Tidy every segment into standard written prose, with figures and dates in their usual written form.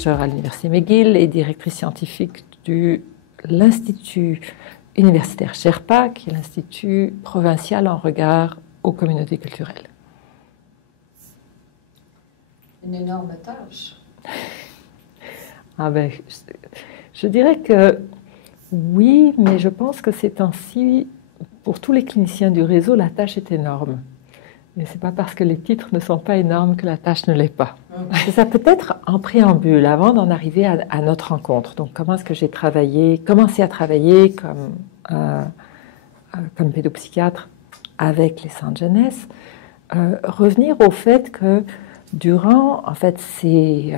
chercheure à l'Université McGill et directrice scientifique de l'Institut universitaire Sherpa, qui est l'Institut provincial en regard aux communautés culturelles. Une énorme tâche. Ah ben, je dirais que oui, mais je pense que ces temps-ci, pour tous les cliniciens du réseau, la tâche est énorme. Et ce n'est pas parce que les titres ne sont pas énormes que la tâche ne l'est pas. C'est ça peut-être en préambule, avant d'en arriver à notre rencontre. Donc, comment est-ce que j'ai commencé à travailler comme pédopsychiatre avec les centres jeunesse, revenir au fait que durant, en fait, c'est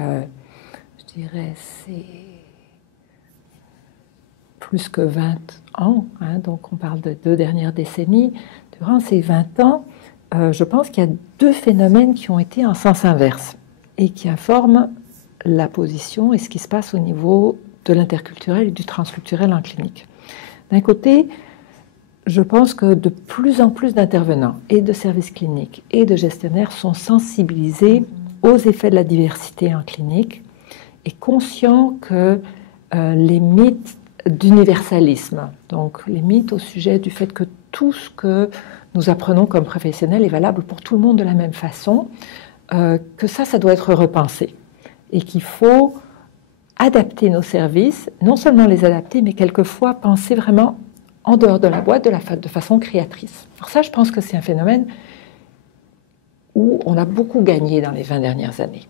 plus que 20 ans, hein, donc on parle de 2 dernières décennies, durant ces 20 ans, je pense qu'il y a 2 phénomènes qui ont été en sens inverse et qui informent la position et ce qui se passe au niveau de l'interculturel et du transculturel en clinique. D'un côté, je pense que de plus en plus d'intervenants et de services cliniques et de gestionnaires sont sensibilisés aux effets de la diversité en clinique et conscients que les mythes d'universalisme, donc les mythes au sujet du fait que tout ce que nous apprenons comme professionnels est valable pour tout le monde de la même façon, que ça doit être repensé et qu'il faut adapter nos services, non seulement les adapter, mais quelquefois penser vraiment en dehors de la boîte de façon créatrice. Alors ça, je pense que c'est un phénomène où on a beaucoup gagné dans les 20 dernières années.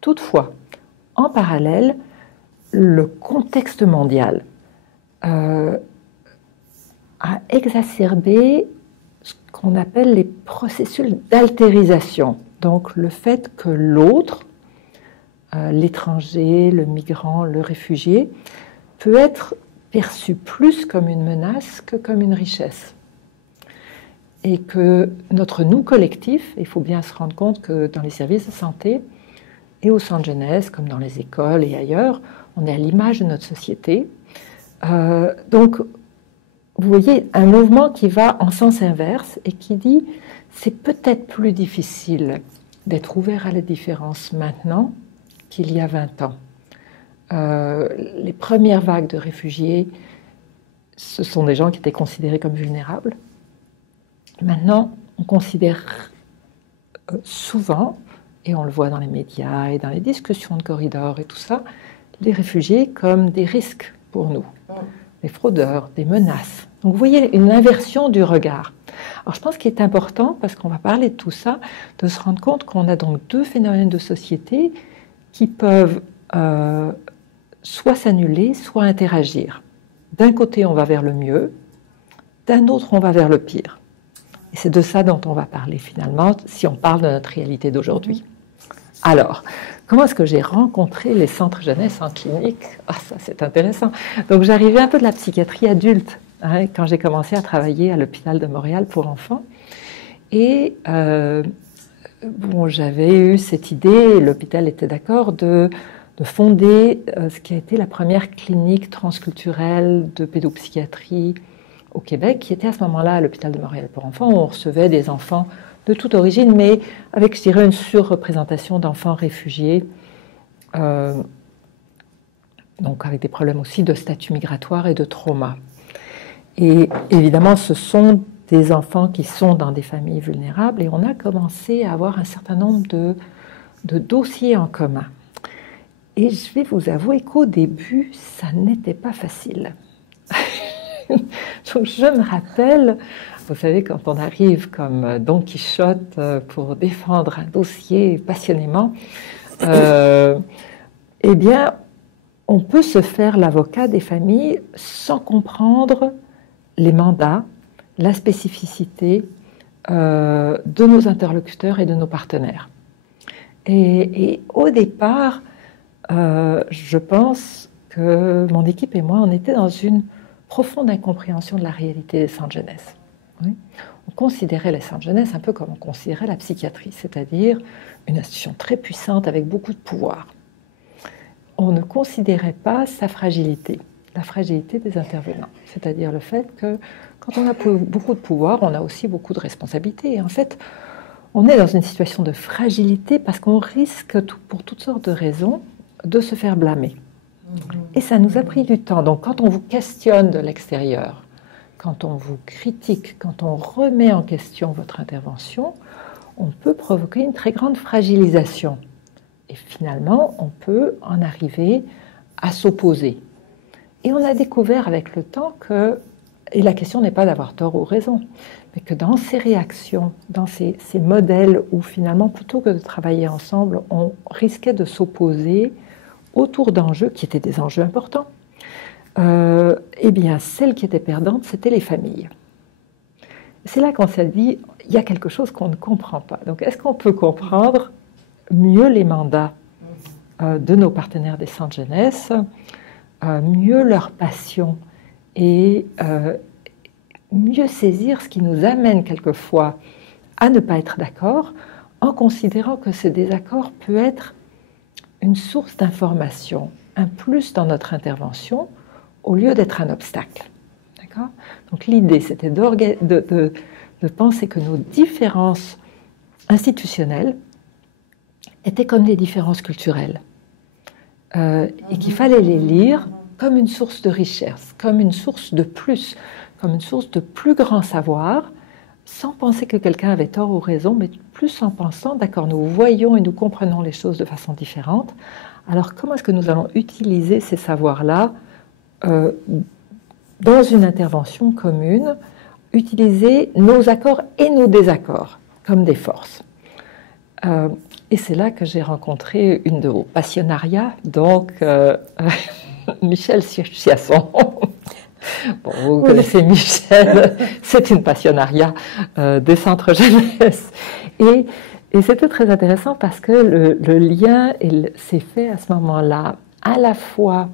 Toutefois, en parallèle, le contexte mondial a exacerbé ce qu'on appelle les processus d'altérisation. Donc le fait que l'autre, l'étranger, le migrant, le réfugié, peut être perçu plus comme une menace que comme une richesse. Et que notre nous collectif, il faut bien se rendre compte que dans les services de santé et au centre jeunesse, comme dans les écoles et ailleurs, on est à l'image de notre société. Donc, vous voyez, un mouvement qui va en sens inverse et qui dit c'est peut-être plus difficile d'être ouvert à la différence maintenant qu'il y a 20 ans. Les premières vagues de réfugiés, ce sont des gens qui étaient considérés comme vulnérables. Maintenant, on considère souvent, et on le voit dans les médias et dans les discussions de corridors et tout ça, les réfugiés comme des risques pour nous, des fraudeurs, des menaces. Donc vous voyez une inversion du regard. Alors je pense qu'il est important, parce qu'on va parler de tout ça, de se rendre compte qu'on a donc 2 phénomènes de société qui peuvent soit s'annuler, soit interagir. D'un côté, on va vers le mieux, d'un autre, on va vers le pire. Et c'est de ça dont on va parler finalement, si on parle de notre réalité d'aujourd'hui. Alors, comment est-ce que j'ai rencontré les centres jeunesse en clinique? Ah, ça c'est intéressant. Donc j'arrivais un peu de la psychiatrie adulte, hein, quand j'ai commencé à travailler à l'hôpital de Montréal pour enfants. Et bon, j'avais eu cette idée, l'hôpital était d'accord, de fonder ce qui a été la première clinique transculturelle de pédopsychiatrie au Québec, qui était à ce moment-là à l'hôpital de Montréal pour enfants, où on recevait des enfants de toute origine, mais avec, je dirais, une surreprésentation d'enfants réfugiés, donc avec des problèmes aussi de statut migratoire et de trauma. Et évidemment, ce sont des enfants qui sont dans des familles vulnérables, et on a commencé à avoir un certain nombre de dossiers en commun. Et je vais vous avouer qu'au début, ça n'était pas facile. Donc je me rappelle, vous savez, quand on arrive comme Don Quichotte pour défendre un dossier passionnément, eh bien, on peut se faire l'avocat des familles sans comprendre les mandats, la spécificité de nos interlocuteurs et de nos partenaires. Et au départ, je pense que mon équipe et moi, on était dans une profonde incompréhension de la réalité des centres jeunesse. Oui. On considérait les centres jeunesse un peu comme on considérait la psychiatrie, c'est-à-dire une institution très puissante avec beaucoup de pouvoir. On ne considérait pas sa fragilité, la fragilité des intervenants, c'est-à-dire le fait que quand on a beaucoup de pouvoir, on a aussi beaucoup de responsabilités. Et en fait, on est dans une situation de fragilité parce qu'on risque, pour toutes sortes de raisons, de se faire blâmer. Et ça nous a pris du temps. Donc quand on vous questionne de l'extérieur, quand on vous critique, quand on remet en question votre intervention, on peut provoquer une très grande fragilisation. Et finalement, on peut en arriver à s'opposer. Et on a découvert avec le temps que, et la question n'est pas d'avoir tort ou raison, mais que dans ces réactions, dans ces modèles où finalement, plutôt que de travailler ensemble, on risquait de s'opposer autour d'enjeux qui étaient des enjeux importants, eh bien, celles qui étaient perdantes, c'était les familles. C'est là qu'on s'est dit, il y a quelque chose qu'on ne comprend pas. Donc, est-ce qu'on peut comprendre mieux les mandats de nos partenaires des centres jeunesse, mieux leur passion et mieux saisir ce qui nous amène quelquefois à ne pas être d'accord, en considérant que ce désaccord peut être une source d'information, un plus dans notre intervention, au lieu d'être un obstacle. D'accord ? Donc l'idée, c'était de penser que nos différences institutionnelles étaient comme des différences culturelles, et qu'il fallait les lire comme une source de richesse, comme une source de plus, comme une source de plus grand savoir, sans penser que quelqu'un avait tort ou raison, mais plus en pensant, d'accord, nous voyons et nous comprenons les choses de façon différente. Alors comment est-ce que nous allons utiliser ces savoirs-là dans une intervention commune, utiliser nos accords et nos désaccords comme des forces. Et c'est là que j'ai rencontré une de vos passionnariats, donc Michel Chiasson. Bon, vous connaissez Michel, c'est une passionnariat des centres jeunesse. Et c'était très intéressant parce que le lien s'est fait à ce moment-là, à la fois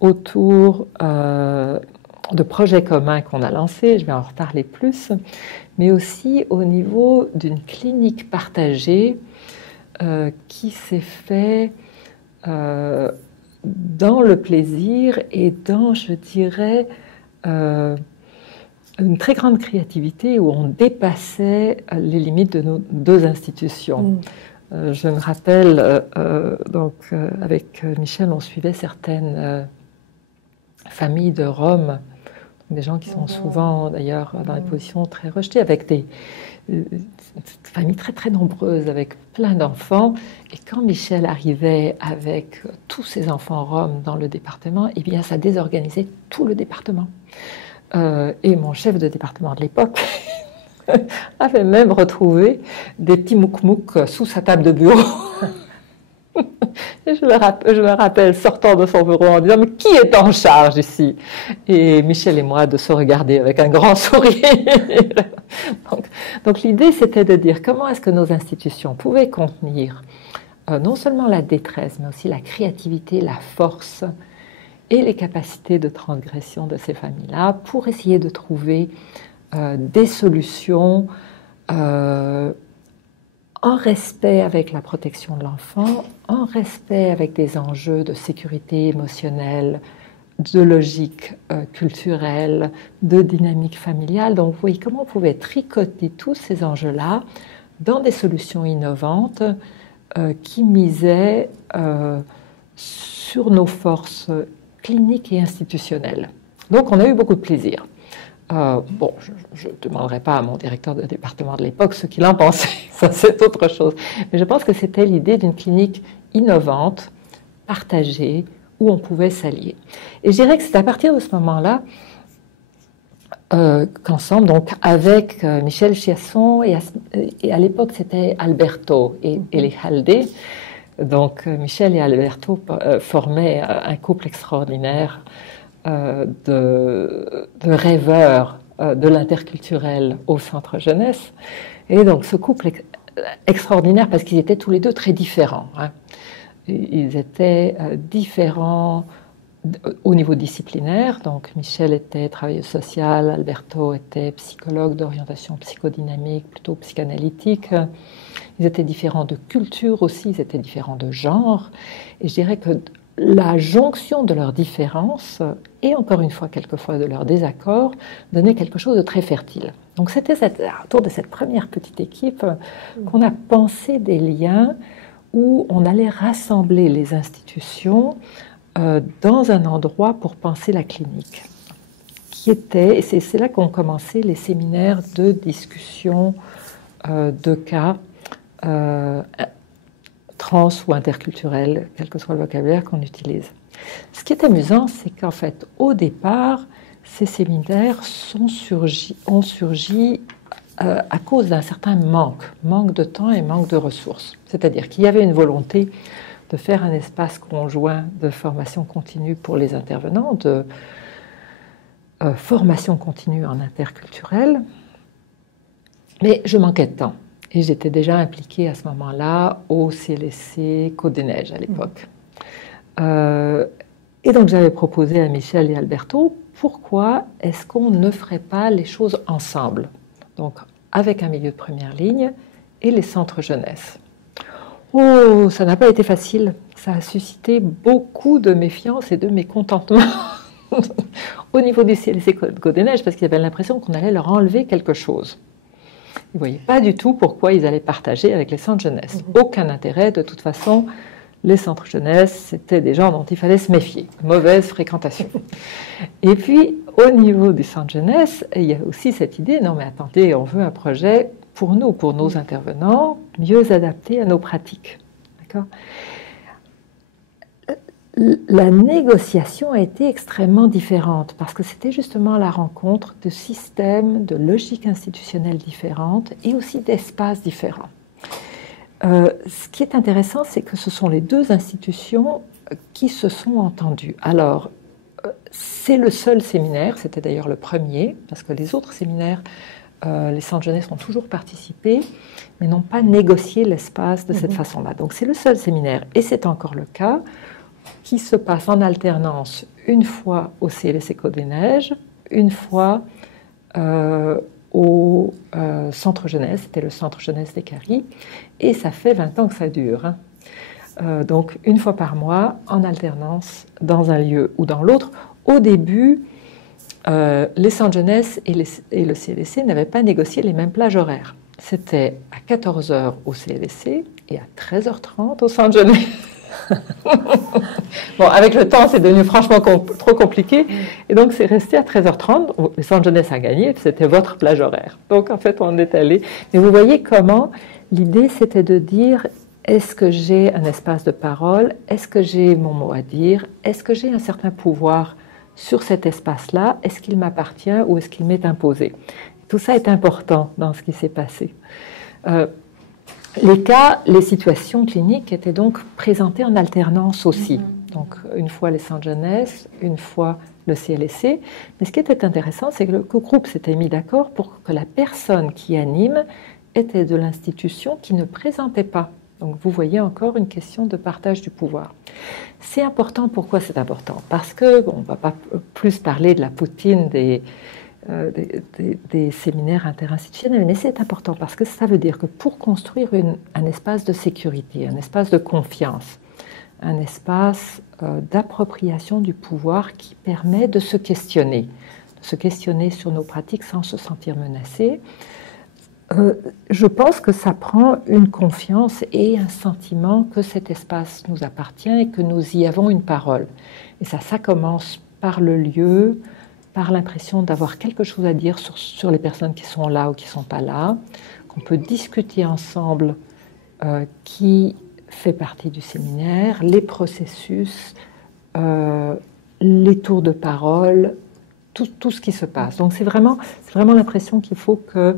autour de projets communs qu'on a lancés, je vais en reparler plus, mais aussi au niveau d'une clinique partagée qui s'est fait dans le plaisir et dans, je dirais, une très grande créativité où on dépassait les limites de nos deux institutions. Je me rappelle, avec Michel, on suivait certaines familles de Roms, des gens qui sont souvent d'ailleurs dans des positions très rejetées, avec des familles très très nombreuses, avec plein d'enfants. Et quand Michel arrivait avec tous ses enfants roms dans le département, eh bien ça désorganisait tout le département. Et mon chef de département de l'époque avait même retrouvé des petits mouk-mouk sous sa table de bureau. Et je me rappelle sortant de son bureau en disant « Mais qui est en charge ici ?» Et Michel et moi de se regarder avec un grand sourire. Donc l'idée, c'était de dire comment est-ce que nos institutions pouvaient contenir non seulement la détresse, mais aussi la créativité, la force et les capacités de transgression de ces familles-là pour essayer de trouver des solutions en respect avec la protection de l'enfant, en respect avec des enjeux de sécurité émotionnelle, de logique culturelle, de dynamique familiale. Donc vous voyez comment on pouvait tricoter tous ces enjeux-là dans des solutions innovantes qui misaient sur nos forces cliniques et institutionnelles. Donc on a eu beaucoup de plaisir. Bon, je ne demanderai pas à mon directeur de département de l'époque ce qu'il en pensait, ça c'est autre chose. Mais je pense que c'était l'idée d'une clinique innovante, partagée, où on pouvait s'allier. Et je dirais que c'est à partir de ce moment-là qu'ensemble, donc avec Michel Chiasson, et à l'époque c'était Alberto et les Haldé, donc Michel et Alberto formaient un couple extraordinaire de rêveurs de l'interculturel au centre jeunesse. Et donc ce couple extraordinaire parce qu'ils étaient tous les deux très différents. Hein. Ils étaient différents au niveau disciplinaire. Donc Michel était travailleur social, Alberto était psychologue d'orientation psychodynamique, plutôt psychanalytique. Ils étaient différents de culture aussi, ils étaient différents de genre. Et je dirais que la jonction de leurs différences, et encore une fois, quelquefois de leurs désaccords, donnait quelque chose de très fertile. Donc c'était autour de cette première petite équipe qu'on a pensé des liens où on allait rassembler les institutions dans un endroit pour penser la clinique, et c'est là qu'ont commencé les séminaires de discussion de cas trans ou interculturels, quel que soit le vocabulaire qu'on utilise. Ce qui est amusant, c'est qu'en fait, au départ, ces séminaires ont surgi à cause d'un certain manque de temps et manque de ressources. C'est-à-dire qu'il y avait une volonté de faire un espace conjoint de formation continue pour les intervenants, de formation continue en interculturel, mais je manquais de temps. Et j'étais déjà impliquée à ce moment-là au CLSC Côte des Neiges à l'époque. Et donc j'avais proposé à Michel et Alberto, pourquoi est-ce qu'on ne ferait pas les choses ensemble? Donc avec un milieu de première ligne et les centres jeunesse. Oh, ça n'a pas été facile. Ça a suscité beaucoup de méfiance et de mécontentement au niveau du CLSC Côte des Neiges, parce qu'ils avaient l'impression qu'on allait leur enlever quelque chose. Ils ne voyaient pas du tout pourquoi ils allaient partager avec les centres jeunesse. Aucun intérêt, de toute façon. Les centres jeunesse, c'était des gens dont il fallait se méfier. Mauvaise fréquentation. Et puis, au niveau du centre jeunesse, il y a aussi cette idée, non mais attendez, on veut un projet pour nous, pour nos intervenants, mieux adapté à nos pratiques. D'accord ? La négociation a été extrêmement différente parce que c'était justement la rencontre de systèmes, de logiques institutionnelles différentes et aussi d'espaces différents. Ce qui est intéressant, c'est que ce sont les deux institutions qui se sont entendues. Alors, c'est le seul séminaire, c'était d'ailleurs le premier, parce que les autres séminaires, les centres jeunesse ont toujours participé, mais n'ont pas négocié l'espace de cette façon-là. Donc c'est le seul séminaire, et c'est encore le cas, qui se passe en alternance une fois au CLSC Côte des Neiges, une fois au centre jeunesse, c'était le centre jeunesse des Caries, et ça fait 20 ans que ça dure. Hein. Donc une fois par mois, en alternance, dans un lieu ou dans l'autre. Au début, les centres jeunesse et le CLSC n'avaient pas négocié les mêmes plages horaires. C'était à 14h au CLSC et à 13h30 au centre jeunesse. Bon, avec le temps, c'est devenu franchement trop compliqué. Et donc, c'est resté à 13h30. Les centres jeunesse a gagné, c'était votre plage horaire. Donc, en fait, on est allé. Mais vous voyez comment l'idée, c'était de dire, est-ce que j'ai un espace de parole? Est-ce que j'ai mon mot à dire? Est-ce que j'ai un certain pouvoir sur cet espace-là? Est-ce qu'il m'appartient ou est-ce qu'il m'est imposé? Tout ça est important dans ce qui s'est passé. Les cas, les situations cliniques étaient donc présentées en alternance aussi. Donc, une fois les centres jeunesse, une fois le CLSC. Mais ce qui était intéressant, c'est que le groupe s'était mis d'accord pour que la personne qui anime était de l'institution qui ne présentait pas. Donc, vous voyez encore une question de partage du pouvoir. C'est important. Pourquoi c'est important? Parce que, bon, on ne va pas plus parler de la poutine des séminaires interinstitutionnels, mais c'est important parce que ça veut dire que pour construire un espace de sécurité, un espace de confiance, un espace d'appropriation du pouvoir qui permet de se questionner sur nos pratiques sans se sentir menacé, je pense que ça prend une confiance et un sentiment que cet espace nous appartient et que nous y avons une parole. Et ça commence par le lieu, par l'impression d'avoir quelque chose à dire sur les personnes qui sont là ou qui ne sont pas là, qu'on peut discuter ensemble qui fait partie du séminaire, les processus, les tours de parole, tout ce qui se passe. Donc c'est vraiment l'impression qu'il faut que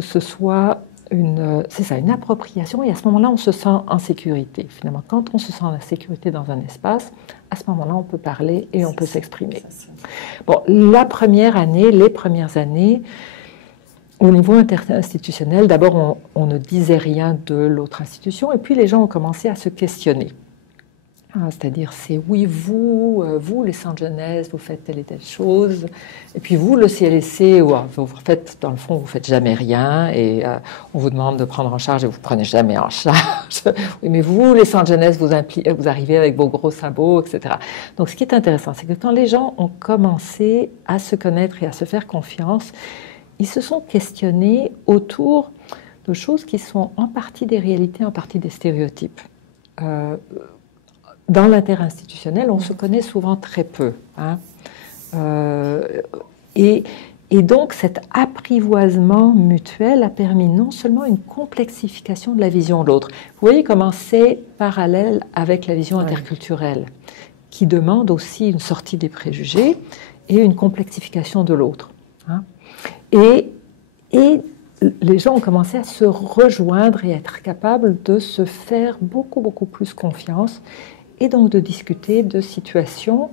ce soit une appropriation, et à ce moment-là, on se sent en sécurité. Finalement, quand on se sent en sécurité dans un espace, à ce moment-là, on peut parler et on peut s'exprimer. Bon, les premières années, au niveau interinstitutionnel, d'abord, on ne disait rien de l'autre institution, et puis les gens ont commencé à se questionner. C'est-à-dire, c'est oui, vous, les centres jeunesse, vous faites telle et telle chose, et puis vous, le CLSC, vous faites, dans le fond, vous faites jamais rien, et on vous demande de prendre en charge et vous prenez jamais en charge. Oui, mais vous, les centres jeunesse, vous arrivez avec vos gros sabots, etc. Donc, ce qui est intéressant, c'est que quand les gens ont commencé à se connaître et à se faire confiance, ils se sont questionnés autour de choses qui sont en partie des réalités, en partie des stéréotypes. dans l'interinstitutionnel, on se connaît souvent très peu. Hein. Et donc, cet apprivoisement mutuel a permis non seulement une complexification de la vision de l'autre. Vous voyez comment c'est parallèle avec la vision interculturelle, qui demande aussi une sortie des préjugés et une complexification de l'autre. Hein. Et les gens ont commencé à se rejoindre et à être capables de se faire beaucoup, beaucoup plus confiance et donc de discuter de situations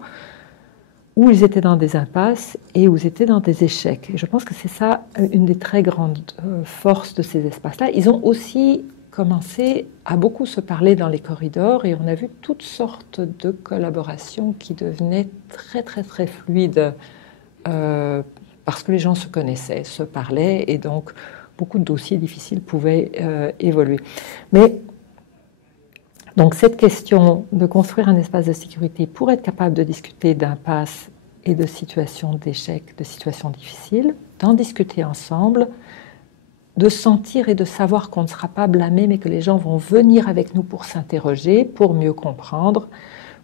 où ils étaient dans des impasses et où ils étaient dans des échecs. Et je pense que c'est ça une des très grandes forces de ces espaces-là. Ils ont aussi commencé à beaucoup se parler dans les corridors et on a vu toutes sortes de collaborations qui devenaient très, très, très fluides parce que les gens se connaissaient, se parlaient et donc beaucoup de dossiers difficiles pouvaient évoluer. Mais donc cette question de construire un espace de sécurité pour être capable de discuter d'impasses et de situations d'échec, de situations difficiles, d'en discuter ensemble, de sentir et de savoir qu'on ne sera pas blâmé, mais que les gens vont venir avec nous pour s'interroger, pour mieux comprendre,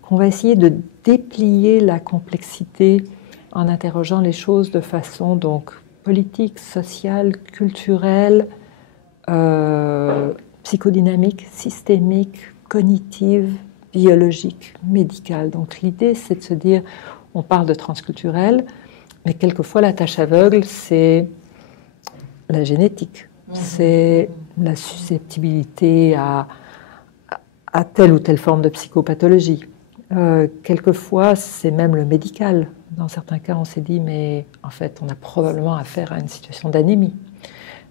qu'on va essayer de déplier la complexité en interrogeant les choses de façon donc politique, sociale, culturelle, psychodynamique, systémique, cognitive, biologique, médicale. Donc l'idée, c'est de se dire, on parle de transculturel, mais quelquefois la tâche aveugle, c'est la génétique, c'est la susceptibilité à telle ou telle forme de psychopathologie. Quelquefois, c'est même le médical. Dans certains cas, on s'est dit, mais en fait, on a probablement affaire à une situation d'anémie.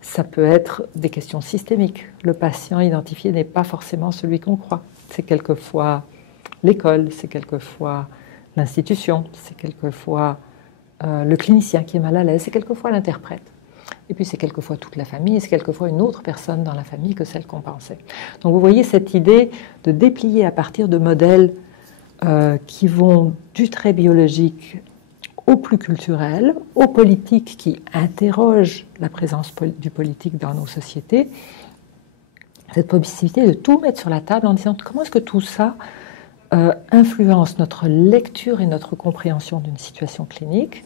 Ça peut être des questions systémiques. Le patient identifié n'est pas forcément celui qu'on croit. C'est quelquefois l'école, c'est quelquefois l'institution, c'est quelquefois le clinicien qui est mal à l'aise, c'est quelquefois l'interprète. Et puis c'est quelquefois toute la famille, et c'est quelquefois une autre personne dans la famille que celle qu'on pensait. Donc vous voyez cette idée de déplier à partir de modèles qui vont du très biologique au plus culturel, au politique qui interroge la présence du politique dans nos sociétés, cette possibilité de tout mettre sur la table en disant comment est-ce que tout ça influence notre lecture et notre compréhension d'une situation clinique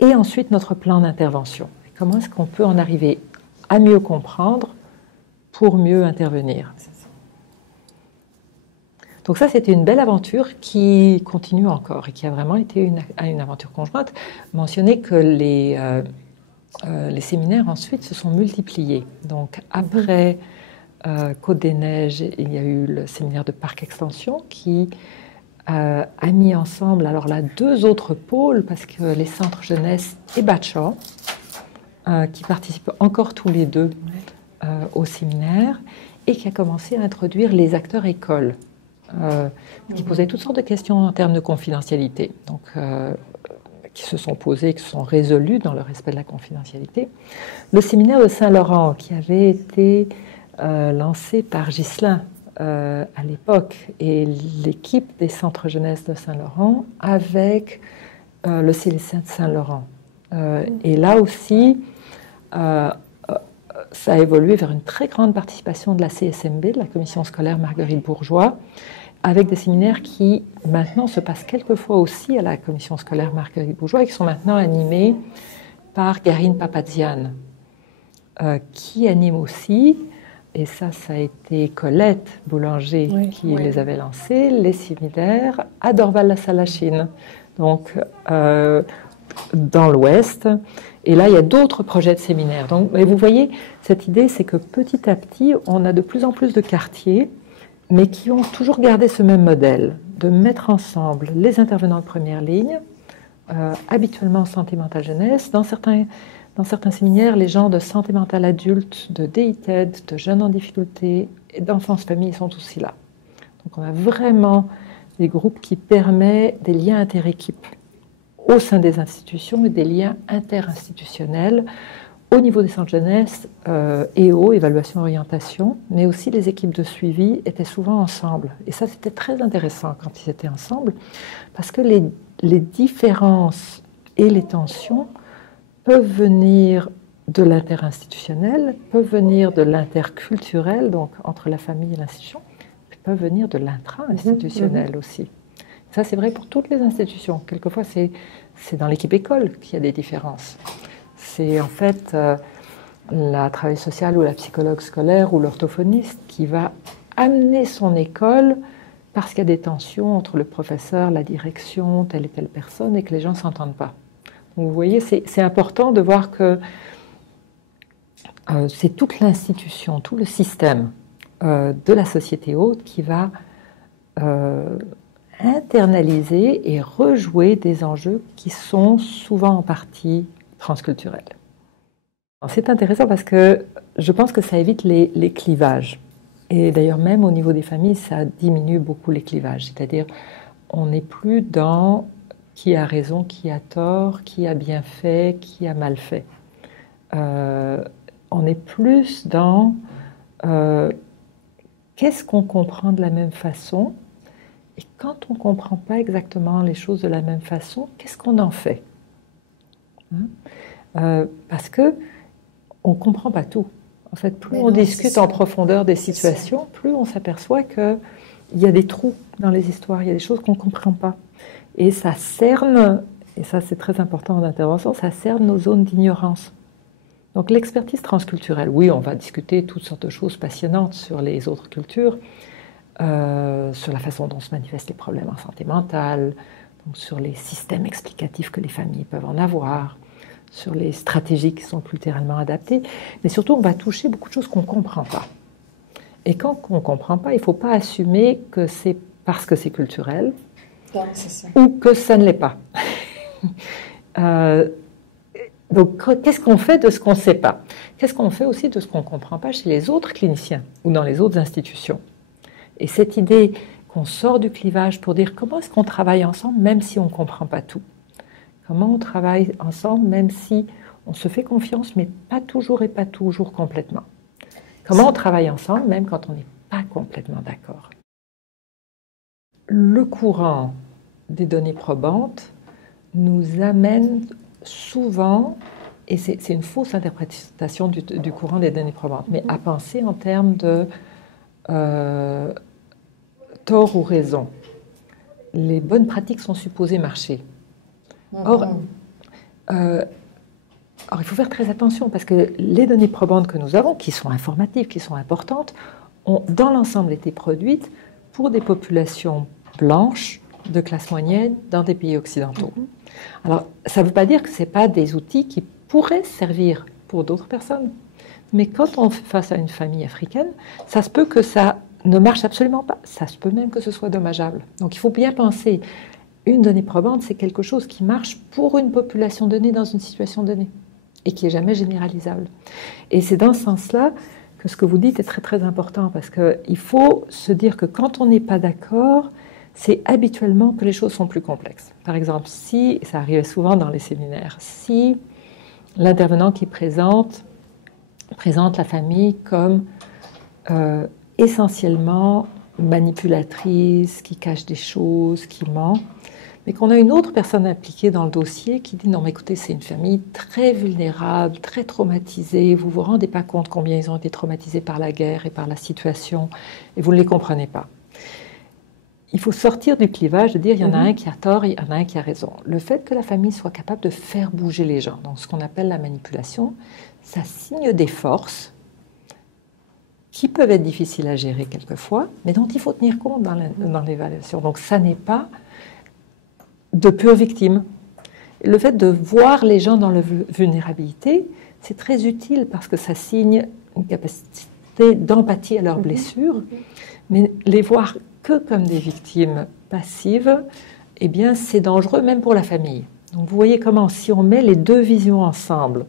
et ensuite notre plan d'intervention. Comment est-ce qu'on peut en arriver à mieux comprendre pour mieux intervenir. Donc ça, c'était une belle aventure qui continue encore et qui a vraiment été une aventure conjointe. Mentionner que les séminaires ensuite se sont multipliés. Donc après Côte des Neiges, il y a eu le séminaire de Parc Extension qui a mis ensemble alors là 2 autres pôles parce que les centres jeunesse et Batcha qui participent encore tous les 2 au séminaire et qui a commencé à introduire les acteurs écoles. Qui posaient toutes sortes de questions en termes de confidentialité, donc qui se sont posées, qui se sont résolues dans le respect de la confidentialité. Le séminaire de Saint-Laurent, qui avait été lancé par Ghislain à l'époque, et l'équipe des centres jeunesse de Saint-Laurent avec le CLC de Saint-Laurent. Et là aussi, ça a évolué vers une très grande participation de la CSMB, de la commission scolaire Marguerite Bourgeois, avec des séminaires qui maintenant se passent quelquefois aussi à la commission scolaire Marguerite Bourgeois et qui sont maintenant animés par Garine Papazian, qui anime aussi, et ça a été Colette Boulanger qui les avait lancés, les séminaires à Dorval-la-Salachine, donc dans l'Ouest. Et là, il y a d'autres projets de séminaires. Donc, vous voyez, cette idée, c'est que petit à petit, on a de plus en plus de quartiers, mais qui ont toujours gardé ce même modèle, de mettre ensemble les intervenants de première ligne, habituellement en santé mentale jeunesse. Dans certains séminaires, les gens de santé mentale adulte, de DITED, de jeunes en difficulté et d'enfance famille sont aussi là. Donc on a vraiment des groupes qui permettent des liens interéquipes au sein des institutions et des liens interinstitutionnels au niveau des centres jeunesse EO, évaluation orientation, mais aussi les équipes de suivi étaient souvent ensemble. Et ça, c'était très intéressant quand ils étaient ensemble, parce que les différences et les tensions peuvent venir de l'interinstitutionnel, peuvent venir de l'interculturel, donc entre la famille et l'institution, peuvent venir de l'intra-institutionnel aussi. Ça, c'est vrai pour toutes les institutions. Quelquefois, c'est dans l'équipe école qu'il y a des différences. C'est en fait la travailleuse sociale ou la psychologue scolaire ou l'orthophoniste qui va amener son école parce qu'il y a des tensions entre le professeur, la direction, telle et telle personne, et que les gens ne s'entendent pas. Donc, vous voyez, c'est important de voir que c'est toute l'institution, tout le système de la société haute qui va internaliser et rejouer des enjeux qui sont souvent en partie transculturels. C'est intéressant parce que je pense que ça évite les clivages. Et d'ailleurs, même au niveau des familles, ça diminue beaucoup les clivages. C'est-à-dire, on n'est plus dans qui a raison, qui a tort, qui a bien fait, qui a mal fait. On est plus dans qu'est-ce qu'on comprend de la même façon, et quand on ne comprend pas exactement les choses de la même façon, qu'est-ce qu'on en fait? Parce que on ne comprend pas tout. En fait, plus on discute en profondeur des situations, plus on s'aperçoit qu'il y a des trous dans les histoires, il y a des choses qu'on ne comprend pas. Et ça cerne, et ça c'est très important en intervention, ça cerne nos zones d'ignorance. Donc l'expertise transculturelle, oui, on va discuter toutes sortes de choses passionnantes sur les autres cultures, sur la façon dont se manifestent les problèmes en santé mentale, donc sur les systèmes explicatifs que les familles peuvent en avoir, sur les stratégies qui sont culturellement adaptées, mais surtout on va toucher beaucoup de choses qu'on ne comprend pas. Et quand on ne comprend pas, il ne faut pas assumer que c'est parce que c'est culturel, non, c'est ça, ou que ça ne l'est pas. Donc qu'est-ce qu'on fait de ce qu'on ne sait pas? Qu'est-ce qu'on fait aussi de ce qu'on ne comprend pas chez les autres cliniciens ou dans les autres institutions? Et cette idée qu'on sort du clivage pour dire comment est-ce qu'on travaille ensemble même si on ne comprend pas tout? Comment on travaille ensemble, même si on se fait confiance, mais pas toujours et pas toujours complètement. Comment on travaille ensemble, même quand on n'est pas complètement d'accord. Le courant des données probantes nous amène souvent, et c'est une fausse interprétation du courant des données probantes, mais à penser en termes de tort ou raison. Les bonnes pratiques sont supposées marcher. Or, il faut faire très attention parce que les données probantes que nous avons, qui sont informatives, qui sont importantes, ont dans l'ensemble été produites pour des populations blanches de classe moyenne dans des pays occidentaux. Alors, ça ne veut pas dire que ce n'est pas des outils qui pourraient servir pour d'autres personnes. Mais quand on fait face à une famille africaine, ça se peut que ça ne marche absolument pas. Ça se peut même que ce soit dommageable. Donc, il faut bien penser. Une donnée probante, c'est quelque chose qui marche pour une population donnée dans une situation donnée et qui n'est jamais généralisable. Et c'est dans ce sens-là que ce que vous dites est très très important parce qu'il faut se dire que quand on n'est pas d'accord, c'est habituellement que les choses sont plus complexes. Par exemple, si, ça arrivait souvent dans les séminaires, si l'intervenant qui présente la famille comme essentiellement manipulatrice, qui cache des choses, qui ment, mais qu'on a une autre personne impliquée dans le dossier qui dit « Non, mais écoutez, c'est une famille très vulnérable, très traumatisée, vous ne vous rendez pas compte combien ils ont été traumatisés par la guerre et par la situation, et vous ne les comprenez pas. » Il faut sortir du clivage, de dire « Il y en a un qui a tort, il y en a un qui a raison. » Le fait que la famille soit capable de faire bouger les gens, donc ce qu'on appelle la manipulation, ça signe des forces qui peuvent être difficiles à gérer quelquefois, mais dont il faut tenir compte dans l'évaluation. Donc ça n'est pas de pure victime. Le fait de voir les gens dans la vulnérabilité, c'est très utile parce que ça signe une capacité d'empathie à leurs blessures, mais les voir que comme des victimes passives, eh bien c'est dangereux même pour la famille. Donc vous voyez comment si on met les deux visions ensemble,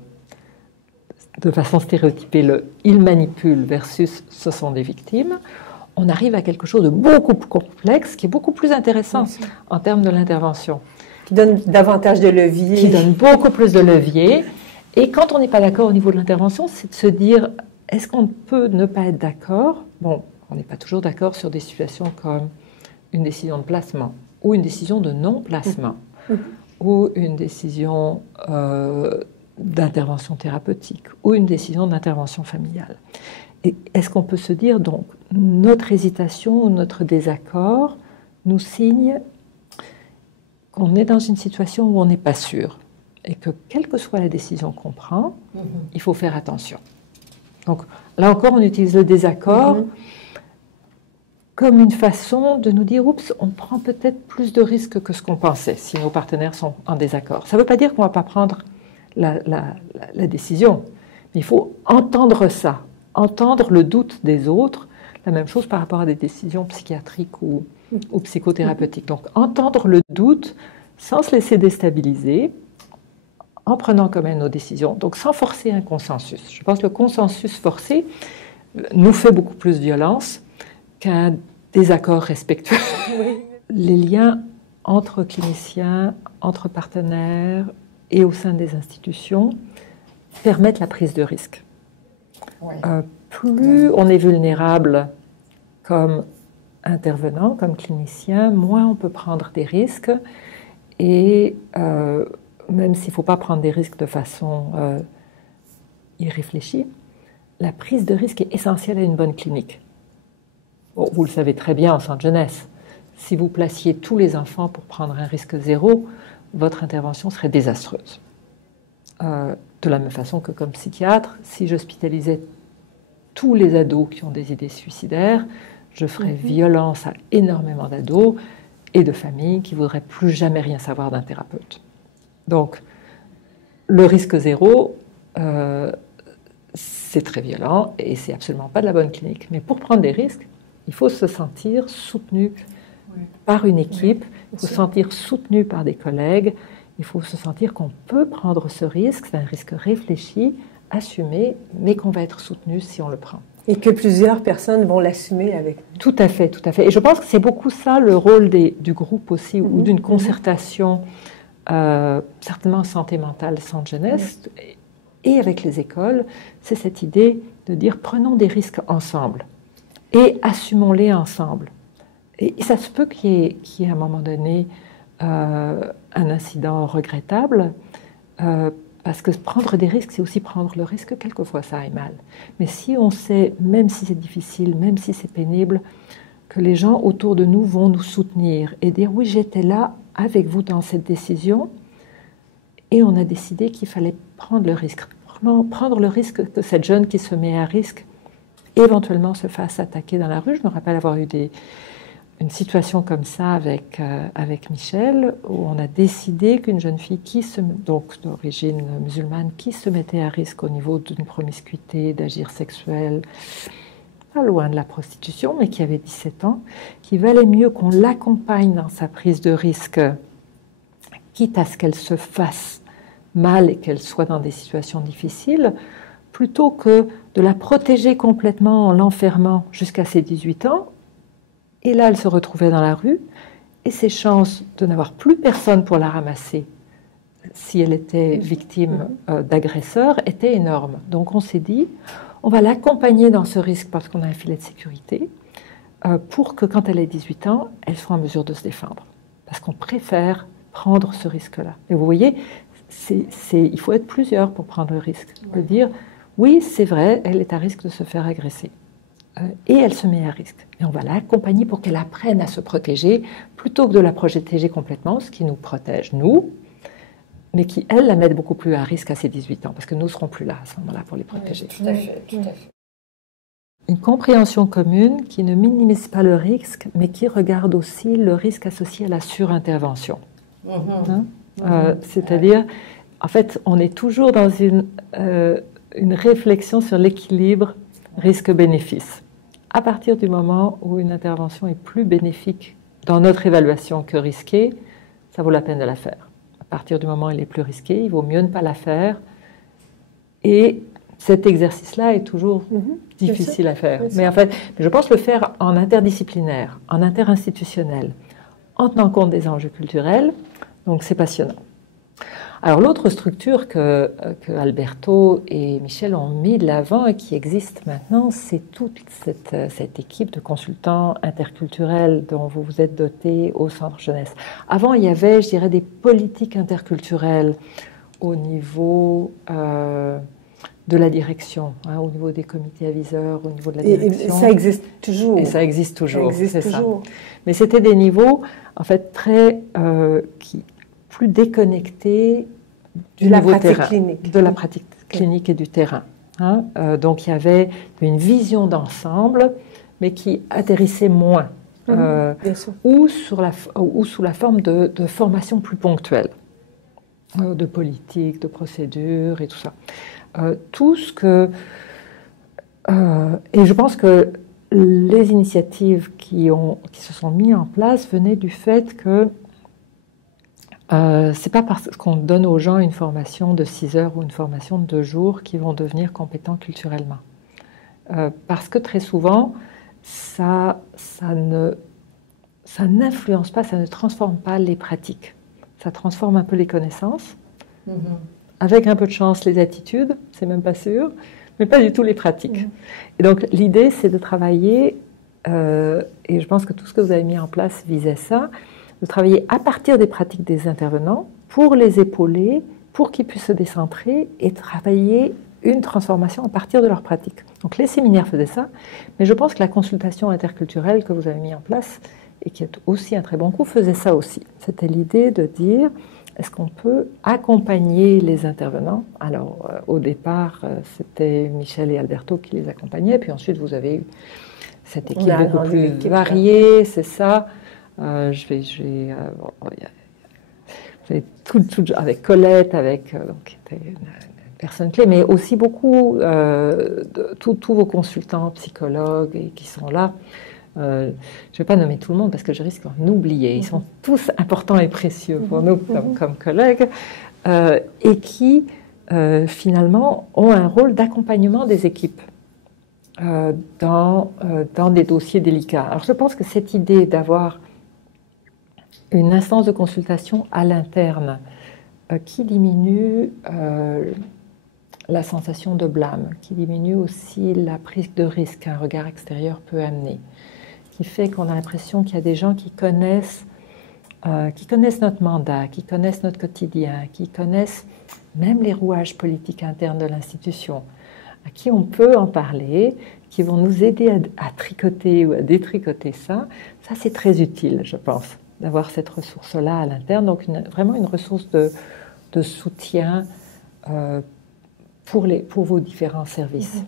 de façon stéréotypée, le « il manipule » versus « ce sont des victimes », on arrive à quelque chose de beaucoup plus complexe, qui est beaucoup plus intéressant en termes de l'intervention. Qui donne davantage de levier. Qui donne beaucoup plus de levier. Et quand on n'est pas d'accord au niveau de l'intervention, c'est de se dire, est-ce qu'on peut ne pas être d'accord? Bon, on n'est pas toujours d'accord sur des situations comme une décision de placement, ou une décision de non-placement, ou une décision d'intervention thérapeutique ou une décision d'intervention familiale. Et est-ce qu'on peut se dire, donc, notre hésitation ou notre désaccord nous signe qu'on est dans une situation où on n'est pas sûr et que, quelle que soit la décision qu'on prend, il faut faire attention. Donc, là encore, on utilise le désaccord comme une façon de nous dire, oups, on prend peut-être plus de risques que ce qu'on pensait si nos partenaires sont en désaccord. Ça ne veut pas dire qu'on ne va pas prendre la décision, mais il faut entendre ça, entendre le doute des autres. La même chose par rapport à des décisions psychiatriques ou psychothérapeutiques. Donc, entendre le doute sans se laisser déstabiliser, en prenant quand même nos décisions, donc sans forcer un consensus. Je pense que le consensus forcé nous fait beaucoup plus violence qu'un désaccord respectueux. Les liens entre cliniciens, entre partenaires et au sein des institutions permettent la prise de risque. Plus on est vulnérable comme intervenant, comme clinicien, moins on peut prendre des risques et même s'il ne faut pas prendre des risques de façon irréfléchie, la prise de risque est essentielle à une bonne clinique. Bon, vous le savez très bien en centre jeunesse, si vous placiez tous les enfants pour prendre un risque zéro, votre intervention serait désastreuse. De la même façon que comme psychiatre, si j'hospitalisais tous les ados qui ont des idées suicidaires, je ferais violence à énormément d'ados et de familles qui ne voudraient plus jamais rien savoir d'un thérapeute. Donc, le risque zéro, c'est très violent et c'est absolument pas de la bonne clinique. Mais pour prendre des risques, il faut se sentir soutenu par une équipe, il faut se sentir soutenu par des collègues, il faut se sentir qu'on peut prendre ce risque, c'est un risque réfléchi, assumé, mais qu'on va être soutenu si on le prend. Et que plusieurs personnes vont l'assumer avec nous. Tout à fait, tout à fait. Et je pense que c'est beaucoup ça le rôle du groupe aussi, ou d'une concertation, certainement santé mentale, santé jeunesse, et avec les écoles, c'est cette idée de dire prenons des risques ensemble et assumons-les ensemble. Et ça se peut qu'il y ait à un moment donné un incident regrettable, parce que prendre des risques, c'est aussi prendre le risque, quelquefois ça aille mal. Mais si on sait, même si c'est difficile, même si c'est pénible, que les gens autour de nous vont nous soutenir et dire oui, j'étais là avec vous dans cette décision et on a décidé qu'il fallait prendre le risque. Prendre le risque que cette jeune qui se met à risque éventuellement se fasse attaquer dans la rue. Je me rappelle avoir eu une situation comme ça avec Michel, où on a décidé qu'une jeune fille donc d'origine musulmane, qui se mettait à risque au niveau d'une promiscuité, d'agir sexuel, pas loin de la prostitution, mais qui avait 17 ans, qui valait mieux qu'on l'accompagne dans sa prise de risque, quitte à ce qu'elle se fasse mal et qu'elle soit dans des situations difficiles, plutôt que de la protéger complètement en l'enfermant jusqu'à ses 18 ans. Et là, elle se retrouvait dans la rue, et ses chances de n'avoir plus personne pour la ramasser, si elle était victime d'agresseurs, étaient énormes. Donc on s'est dit, on va l'accompagner dans ce risque parce qu'on a un filet de sécurité, pour que quand elle ait 18 ans, elle soit en mesure de se défendre. Parce qu'on préfère prendre ce risque-là. Et vous voyez, il faut être plusieurs pour prendre le risque. De dire, oui, c'est vrai, elle est à risque de se faire agresser. Et elle se met à risque. Et on va l'accompagner pour qu'elle apprenne à se protéger, plutôt que de la protéger complètement, ce qui nous protège, nous, mais qui, elle, la met beaucoup plus à risque à ses 18 ans, parce que nous ne serons plus là à ce moment-là pour les protéger. Oui, tout à fait, tout à fait. Une compréhension commune qui ne minimise pas le risque, mais qui regarde aussi le risque associé à la surintervention. C'est-à-dire, en fait, on est toujours dans une réflexion sur l'équilibre risque-bénéfice. À partir du moment où une intervention est plus bénéfique dans notre évaluation que risquée, ça vaut la peine de la faire. À partir du moment où elle est plus risquée, il vaut mieux ne pas la faire. Et cet exercice-là est toujours difficile à faire. Mais en fait, je pense le faire en interdisciplinaire, en interinstitutionnel, en tenant compte des enjeux culturels. Donc c'est passionnant. Alors l'autre structure que Alberto et Michel ont mis de l'avant et qui existe maintenant, c'est toute cette équipe de consultants interculturels dont vous vous êtes dotés au Centre Jeunesse. Avant, il y avait, je dirais, des politiques interculturelles au niveau de la direction, hein, au niveau des comités aviseurs, au niveau de la direction. Et ça existe toujours. Et ça existe toujours. Ça existe toujours. Ça. Mais c'était des niveaux, en fait, plus déconnectés du niveau terrain, clinique. de la pratique clinique et du terrain. Hein. Donc il y avait une vision d'ensemble, mais qui atterrissait moins, ou sous la forme de formation plus ponctuelle, de politique, de procédure et tout ça. Tout ce que... et je pense que les initiatives qui se sont mises en place venaient du fait que c'est pas parce qu'on donne aux gens une formation de 6 heures ou une formation de 2 jours qu'ils vont devenir compétents culturellement. Parce que très souvent, ça n'influence pas, ça ne transforme pas les pratiques. Ça transforme un peu les connaissances, avec un peu de chance les attitudes, c'est même pas sûr, mais pas du tout les pratiques. Et donc l'idée, c'est de travailler, et je pense que tout ce que vous avez mis en place visait ça, de travailler à partir des pratiques des intervenants pour les épauler, pour qu'ils puissent se décentrer et travailler une transformation à partir de leurs pratiques. Donc les séminaires faisaient ça, mais je pense que la consultation interculturelle que vous avez mis en place, et qui est aussi un très bon coup, faisait ça aussi. C'était l'idée de dire, est-ce qu'on peut accompagner les intervenants? Alors au départ, c'était Michel et Alberto qui les accompagnaient, puis ensuite vous avez eu cette équipe beaucoup plus variée, c'est ça. Vous avez tout, avec Colette, qui était une personne clé, mais aussi beaucoup tous vos consultants, psychologues qui sont là. Je ne vais pas nommer tout le monde parce que je risque d'en oublier. Ils sont tous importants et précieux pour nous comme collègues et qui finalement ont un rôle d'accompagnement des équipes dans des dossiers délicats. Alors je pense que cette idée d'avoir une instance de consultation à l'interne qui diminue la sensation de blâme, qui diminue aussi la prise de risque qu'un regard extérieur peut amener, qui fait qu'on a l'impression qu'il y a des gens qui connaissent notre mandat, qui connaissent notre quotidien, qui connaissent même les rouages politiques internes de l'institution, à qui on peut en parler, qui vont nous aider à tricoter ou à détricoter ça. Ça, c'est très utile, je pense, d'avoir cette ressource-là à l'interne, donc vraiment une ressource de soutien pour vos différents services.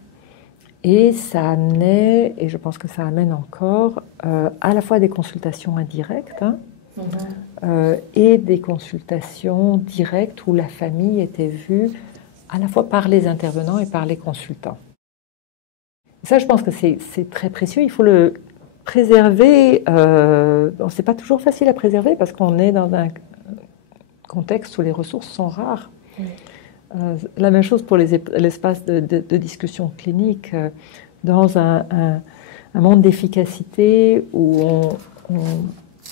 Et ça amenait, et je pense que ça amène encore, à la fois des consultations indirectes et des consultations directes où la famille était vue à la fois par les intervenants et par les consultants. Ça, je pense que c'est très précieux. Il faut le préserver. C'est pas toujours facile à préserver parce qu'on est dans un contexte où les ressources sont rares. La même chose pour l'espace de discussion clinique. Dans un monde d'efficacité où on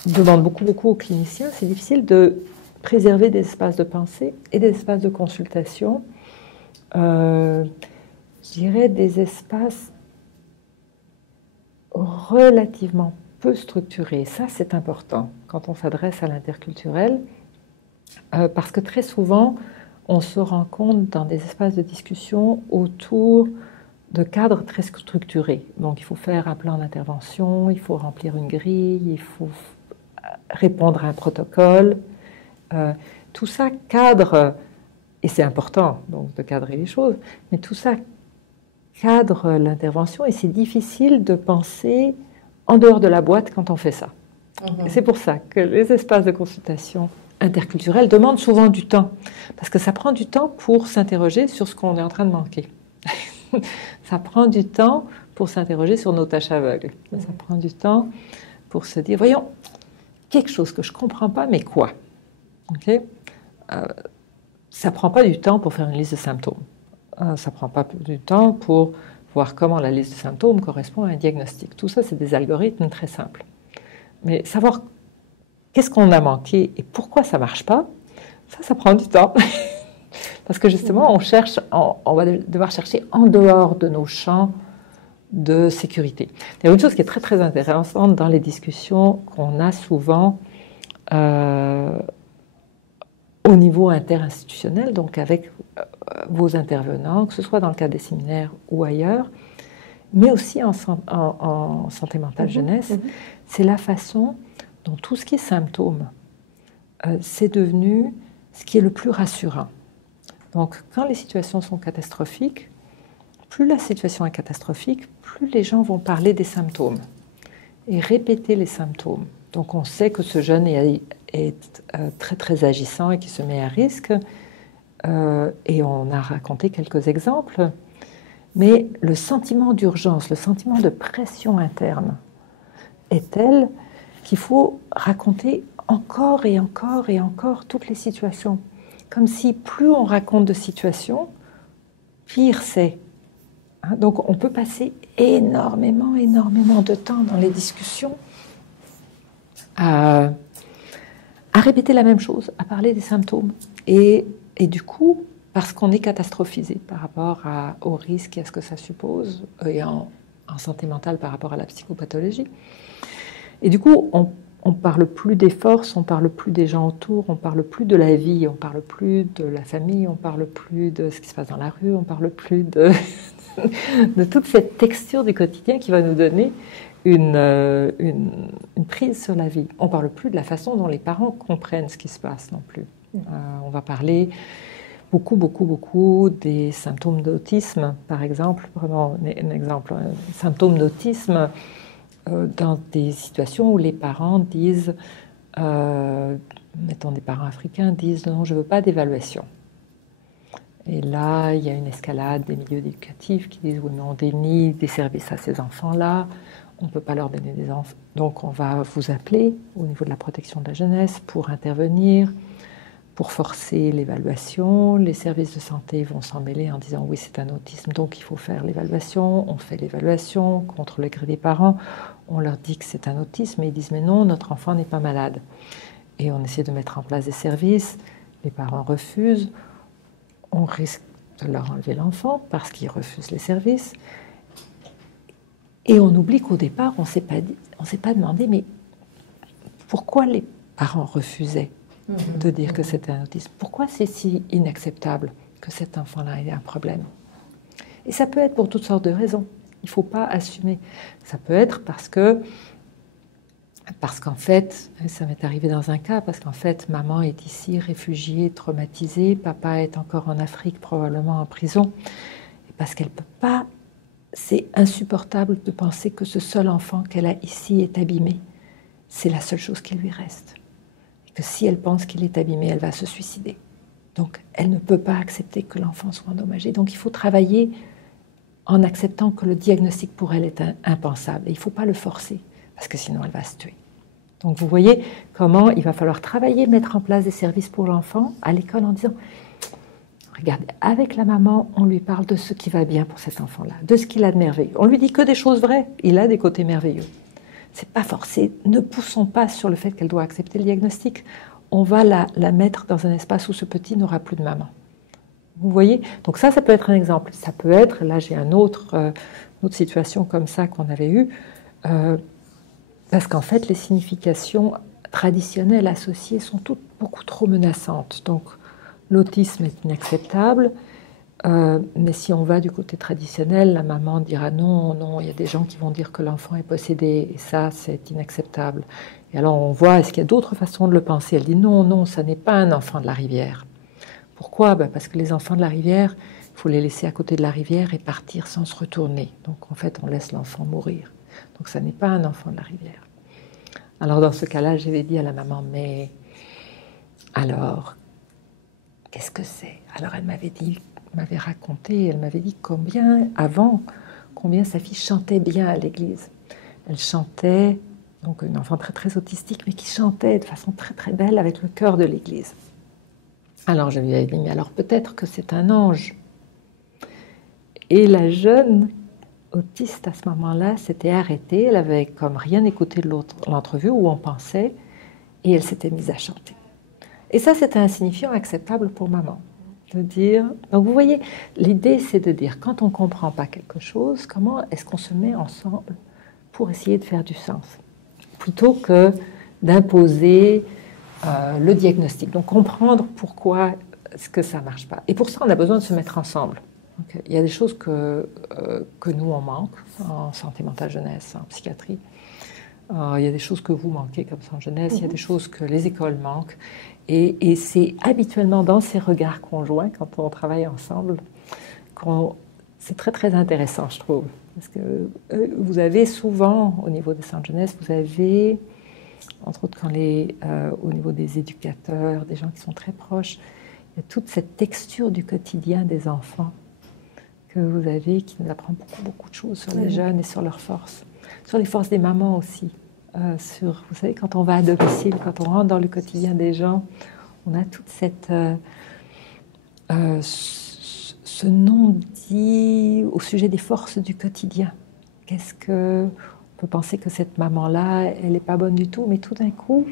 demande beaucoup aux cliniciens, c'est difficile de préserver des espaces de pensée et des espaces de consultation. Je dirais des espaces relativement peu structurés. Ça, c'est important quand on s'adresse à l'interculturel, parce que très souvent, on se rend compte dans des espaces de discussion autour de cadres très structurés. Donc, il faut faire un plan d'intervention, il faut remplir une grille, il faut répondre à un protocole. Tout ça cadre, et c'est important donc de cadrer les choses, mais tout ça cadre l'intervention et c'est difficile de penser en dehors de la boîte quand on fait ça. C'est pour ça que les espaces de consultation interculturels demandent souvent du temps, parce que ça prend du temps pour s'interroger sur ce qu'on est en train de manquer. Ça prend du temps pour s'interroger sur nos tâches aveugles. Ça prend du temps pour se dire, voyons, quelque chose que je ne comprends pas, mais quoi? Ça ne prend pas du temps pour faire une liste de symptômes. Ça ne prend pas du temps pour voir comment la liste de symptômes correspond à un diagnostic. Tout ça, c'est des algorithmes très simples. Mais savoir qu'est-ce qu'on a manqué et pourquoi ça ne marche pas, ça prend du temps. Parce que justement, on va devoir chercher en dehors de nos champs de sécurité. Il y a une chose qui est très très intéressante dans les discussions qu'on a souvent au niveau interinstitutionnel, donc avec vos intervenants, que ce soit dans le cadre des séminaires ou ailleurs, mais aussi en santé mentale jeunesse, c'est la façon dont tout ce qui est symptômes, c'est devenu ce qui est le plus rassurant. Donc, quand les situations sont catastrophiques, plus la situation est catastrophique, plus les gens vont parler des symptômes et répéter les symptômes. Donc, on sait que ce jeune est très, très agissant et qui se met à risque. Et on a raconté quelques exemples. Mais le sentiment d'urgence, le sentiment de pression interne est tel qu'il faut raconter encore et encore et encore toutes les situations. Comme si plus on raconte de situations, pire c'est. Donc on peut passer énormément de temps dans les discussions à répéter la même chose, à parler des symptômes. Et du coup, parce qu'on est catastrophisé par rapport au risque et à ce que ça suppose, et en santé mentale par rapport à la psychopathologie. Et du coup, on parle plus des forces, on parle plus des gens autour, on parle plus de la vie, on parle plus de la famille, on parle plus de ce qui se passe dans la rue, on parle plus de toute cette texture du quotidien qui va nous donner une prise sur la vie. On parle plus de la façon dont les parents comprennent ce qui se passe non plus. On va parler beaucoup des symptômes d'autisme, par exemple, vraiment un exemple, symptômes d'autisme dans des situations où les parents disent, mettons des parents africains, disent non, je ne veux pas d'évaluation. Et là, il y a une escalade des milieux éducatifs qui disent oui, mais on dénie des services à ces enfants-là, on ne peut pas leur donner des enfants. Donc on va vous appeler au niveau de la protection de la jeunesse pour intervenir, pour forcer l'évaluation. Les services de santé vont s'en mêler en disant oui, c'est un autisme, donc il faut faire l'évaluation. On fait l'évaluation contre le gré des parents. On leur dit que c'est un autisme et ils disent mais non, notre enfant n'est pas malade. Et on essaie de mettre en place des services. Les parents refusent. On risque de leur enlever l'enfant parce qu'ils refusent les services. Et on oublie qu'au départ, on ne s'est pas demandé mais pourquoi les parents refusaient de dire que c'était un autisme. Pourquoi c'est si inacceptable que cet enfant-là ait un problème? Et ça peut être pour toutes sortes de raisons. Il ne faut pas assumer. Ça peut être parce qu'en fait, ça m'est arrivé dans un cas, parce qu'en fait, maman est ici, réfugiée, traumatisée, papa est encore en Afrique, probablement en prison, et parce qu'elle ne peut pas, c'est insupportable de penser que ce seul enfant qu'elle a ici est abîmé. C'est la seule chose qui lui reste. Que si elle pense qu'il est abîmé, elle va se suicider. Donc, elle ne peut pas accepter que l'enfant soit endommagé. Donc, il faut travailler en acceptant que le diagnostic pour elle est impensable. Et il ne faut pas le forcer, parce que sinon, elle va se tuer. Donc, vous voyez comment il va falloir travailler, mettre en place des services pour l'enfant à l'école en disant « Regardez, avec la maman, on lui parle de ce qui va bien pour cet enfant-là, de ce qu'il a de merveilleux. On lui dit que des choses vraies. Il a des côtés merveilleux. C'est pas forcé. Ne poussons pas sur le fait qu'elle doit accepter le diagnostic. On va la mettre dans un espace où ce petit n'aura plus de maman. Vous voyez? Donc ça peut être un exemple. Ça peut être, là j'ai une autre situation comme ça qu'on avait eue, parce qu'en fait les significations traditionnelles associées sont toutes beaucoup trop menaçantes. Donc l'autisme est inacceptable. Mais si on va du côté traditionnel, la maman dira non, il y a des gens qui vont dire que l'enfant est possédé, et ça, c'est inacceptable. Et alors on voit, est-ce qu'il y a d'autres façons de le penser? Elle dit non, ça n'est pas un enfant de la rivière. Pourquoi? Parce que les enfants de la rivière, il faut les laisser à côté de la rivière et partir sans se retourner. Donc en fait, on laisse l'enfant mourir. Donc ça n'est pas un enfant de la rivière. Alors dans ce cas-là, j'avais dit à la maman, mais alors, qu'est-ce que c'est? Alors elle m'avait raconté, elle m'avait dit combien sa fille chantait bien à l'église. Elle chantait, donc une enfant très très autistique, mais qui chantait de façon très très belle avec le chœur de l'église. Alors je lui ai dit, mais alors peut-être que c'est un ange. Et la jeune autiste à ce moment-là s'était arrêtée, elle avait comme rien écouté de l'entrevue où on pensait, et elle s'était mise à chanter. Et ça, c'était un signifiant acceptable pour maman. De dire, donc vous voyez, l'idée c'est de dire, quand on ne comprend pas quelque chose, comment est-ce qu'on se met ensemble pour essayer de faire du sens? Plutôt que d'imposer le diagnostic. Donc comprendre pourquoi est-ce que ça ne marche pas. Et pour ça, on a besoin de se mettre ensemble. Donc, il y a des choses que nous, on manque en santé mentale jeunesse, en psychiatrie. Il y a des choses que vous manquez comme santé jeunesse, il y a des choses que les écoles manquent. Et c'est habituellement dans ces regards conjoints, quand on travaille ensemble, c'est très, très intéressant, je trouve. Parce que vous avez souvent, au niveau des centres jeunesse, vous avez, entre autres au niveau des éducateurs, des gens qui sont très proches, il y a toute cette texture du quotidien des enfants que vous avez, qui nous apprend beaucoup, beaucoup de choses sur les jeunes et sur leurs forces. Sur les forces des mamans aussi. Vous savez, quand on va à domicile, quand on rentre dans le quotidien des gens, on a toute cette... ce non-dit au sujet des forces du quotidien. On peut penser que cette maman-là, elle n'est pas bonne du tout, mais tout d'un coup,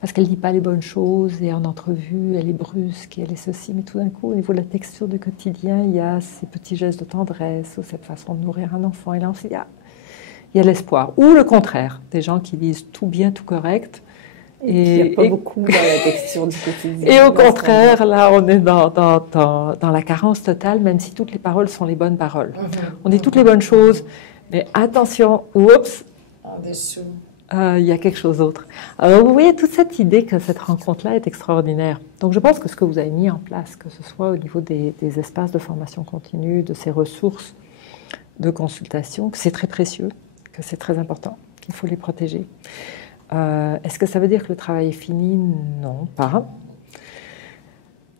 parce qu'elle ne dit pas les bonnes choses, et en entrevue, elle est brusque, et elle est ceci, mais tout d'un coup, au niveau de la texture du quotidien, il y a ces petits gestes de tendresse, ou cette façon de nourrir un enfant, et là, il y a l'espoir. Ou le contraire, des gens qui disent tout bien, tout correct, il n'y a pas beaucoup dans la texture du quotidien. Et au contraire, là, on est dans la carence totale, même si toutes les paroles sont les bonnes paroles. On dit toutes les bonnes choses, mais attention, oups, En dessous. il y a quelque chose d'autre. Alors, vous voyez toute cette idée que cette rencontre-là est extraordinaire. Donc, je pense que ce que vous avez mis en place, que ce soit au niveau des espaces de formation continue, de ces ressources de consultation, que c'est très précieux, que c'est très important, qu'il faut les protéger. Est-ce que ça veut dire que le travail est fini? Non, pas.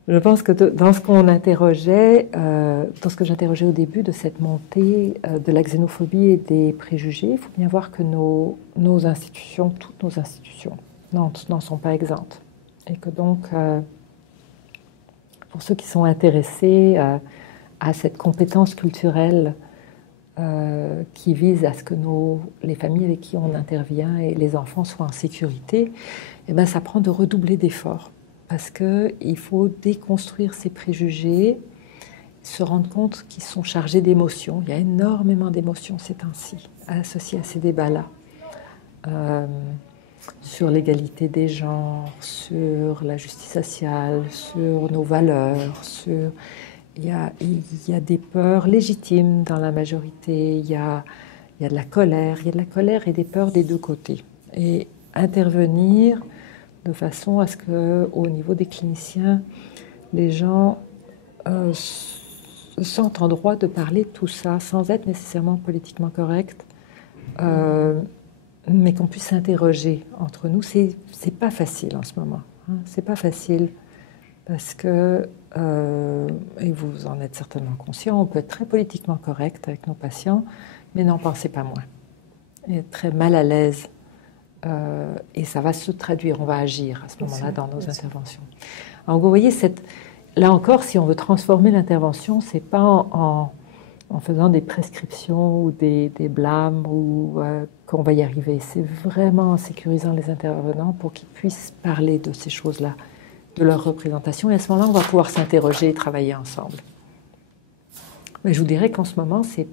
Je pense que dans ce qu'on interrogeait, dans ce que j'interrogeais au début de cette montée de la xénophobie et des préjugés, il faut bien voir que nos institutions, toutes nos institutions, n'en sont pas exemptes. Et que donc, pour ceux qui sont intéressés à cette compétence culturelle qui vise à ce que les familles avec qui on intervient et les enfants soient en sécurité, eh bien, ça prend de redoubler d'efforts. Parce qu'il faut déconstruire ces préjugés, se rendre compte qu'ils sont chargés d'émotions. Il y a énormément d'émotions ces temps-ci associées à ces débats-là. Sur l'égalité des genres, sur la justice sociale, sur nos valeurs, il y a des peurs légitimes dans la majorité, il y a de la colère, et des peurs des deux côtés. Et intervenir de façon à ce qu'au niveau des cliniciens, les gens se sentent en droit de parler de tout ça sans être nécessairement politiquement correct, mais qu'on puisse s'interroger entre nous. C'est pas facile en ce moment. Hein. C'est pas facile parce que, et vous en êtes certainement conscient, on peut être très politiquement correct avec nos patients, mais n'en pensez pas moins. Et être très mal à l'aise. Et ça va se traduire, on va agir à ce moment-là dans nos interventions. Alors vous voyez, là encore, si on veut transformer l'intervention, c'est pas en faisant des prescriptions ou des blâmes ou qu'on va y arriver. C'est vraiment en sécurisant les intervenants pour qu'ils puissent parler de ces choses-là, de leur représentation. Et à ce moment-là, on va pouvoir s'interroger et travailler ensemble. Mais je vous dirais qu'en ce moment, c'est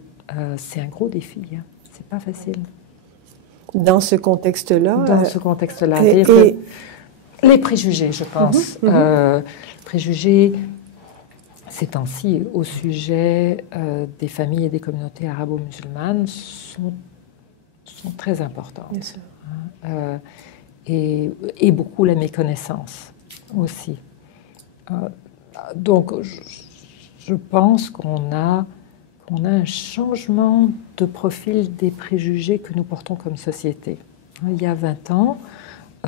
un gros défi. Hein. C'est pas facile. Dans ce contexte-là. Les préjugés, je pense. Préjugés, ces temps-ci, au sujet des familles et des communautés arabo-musulmanes, sont très importants. Bien sûr. Et beaucoup la méconnaissance aussi. Donc, je pense qu'on a un changement de profil des préjugés que nous portons comme société. Il y a 20 ans,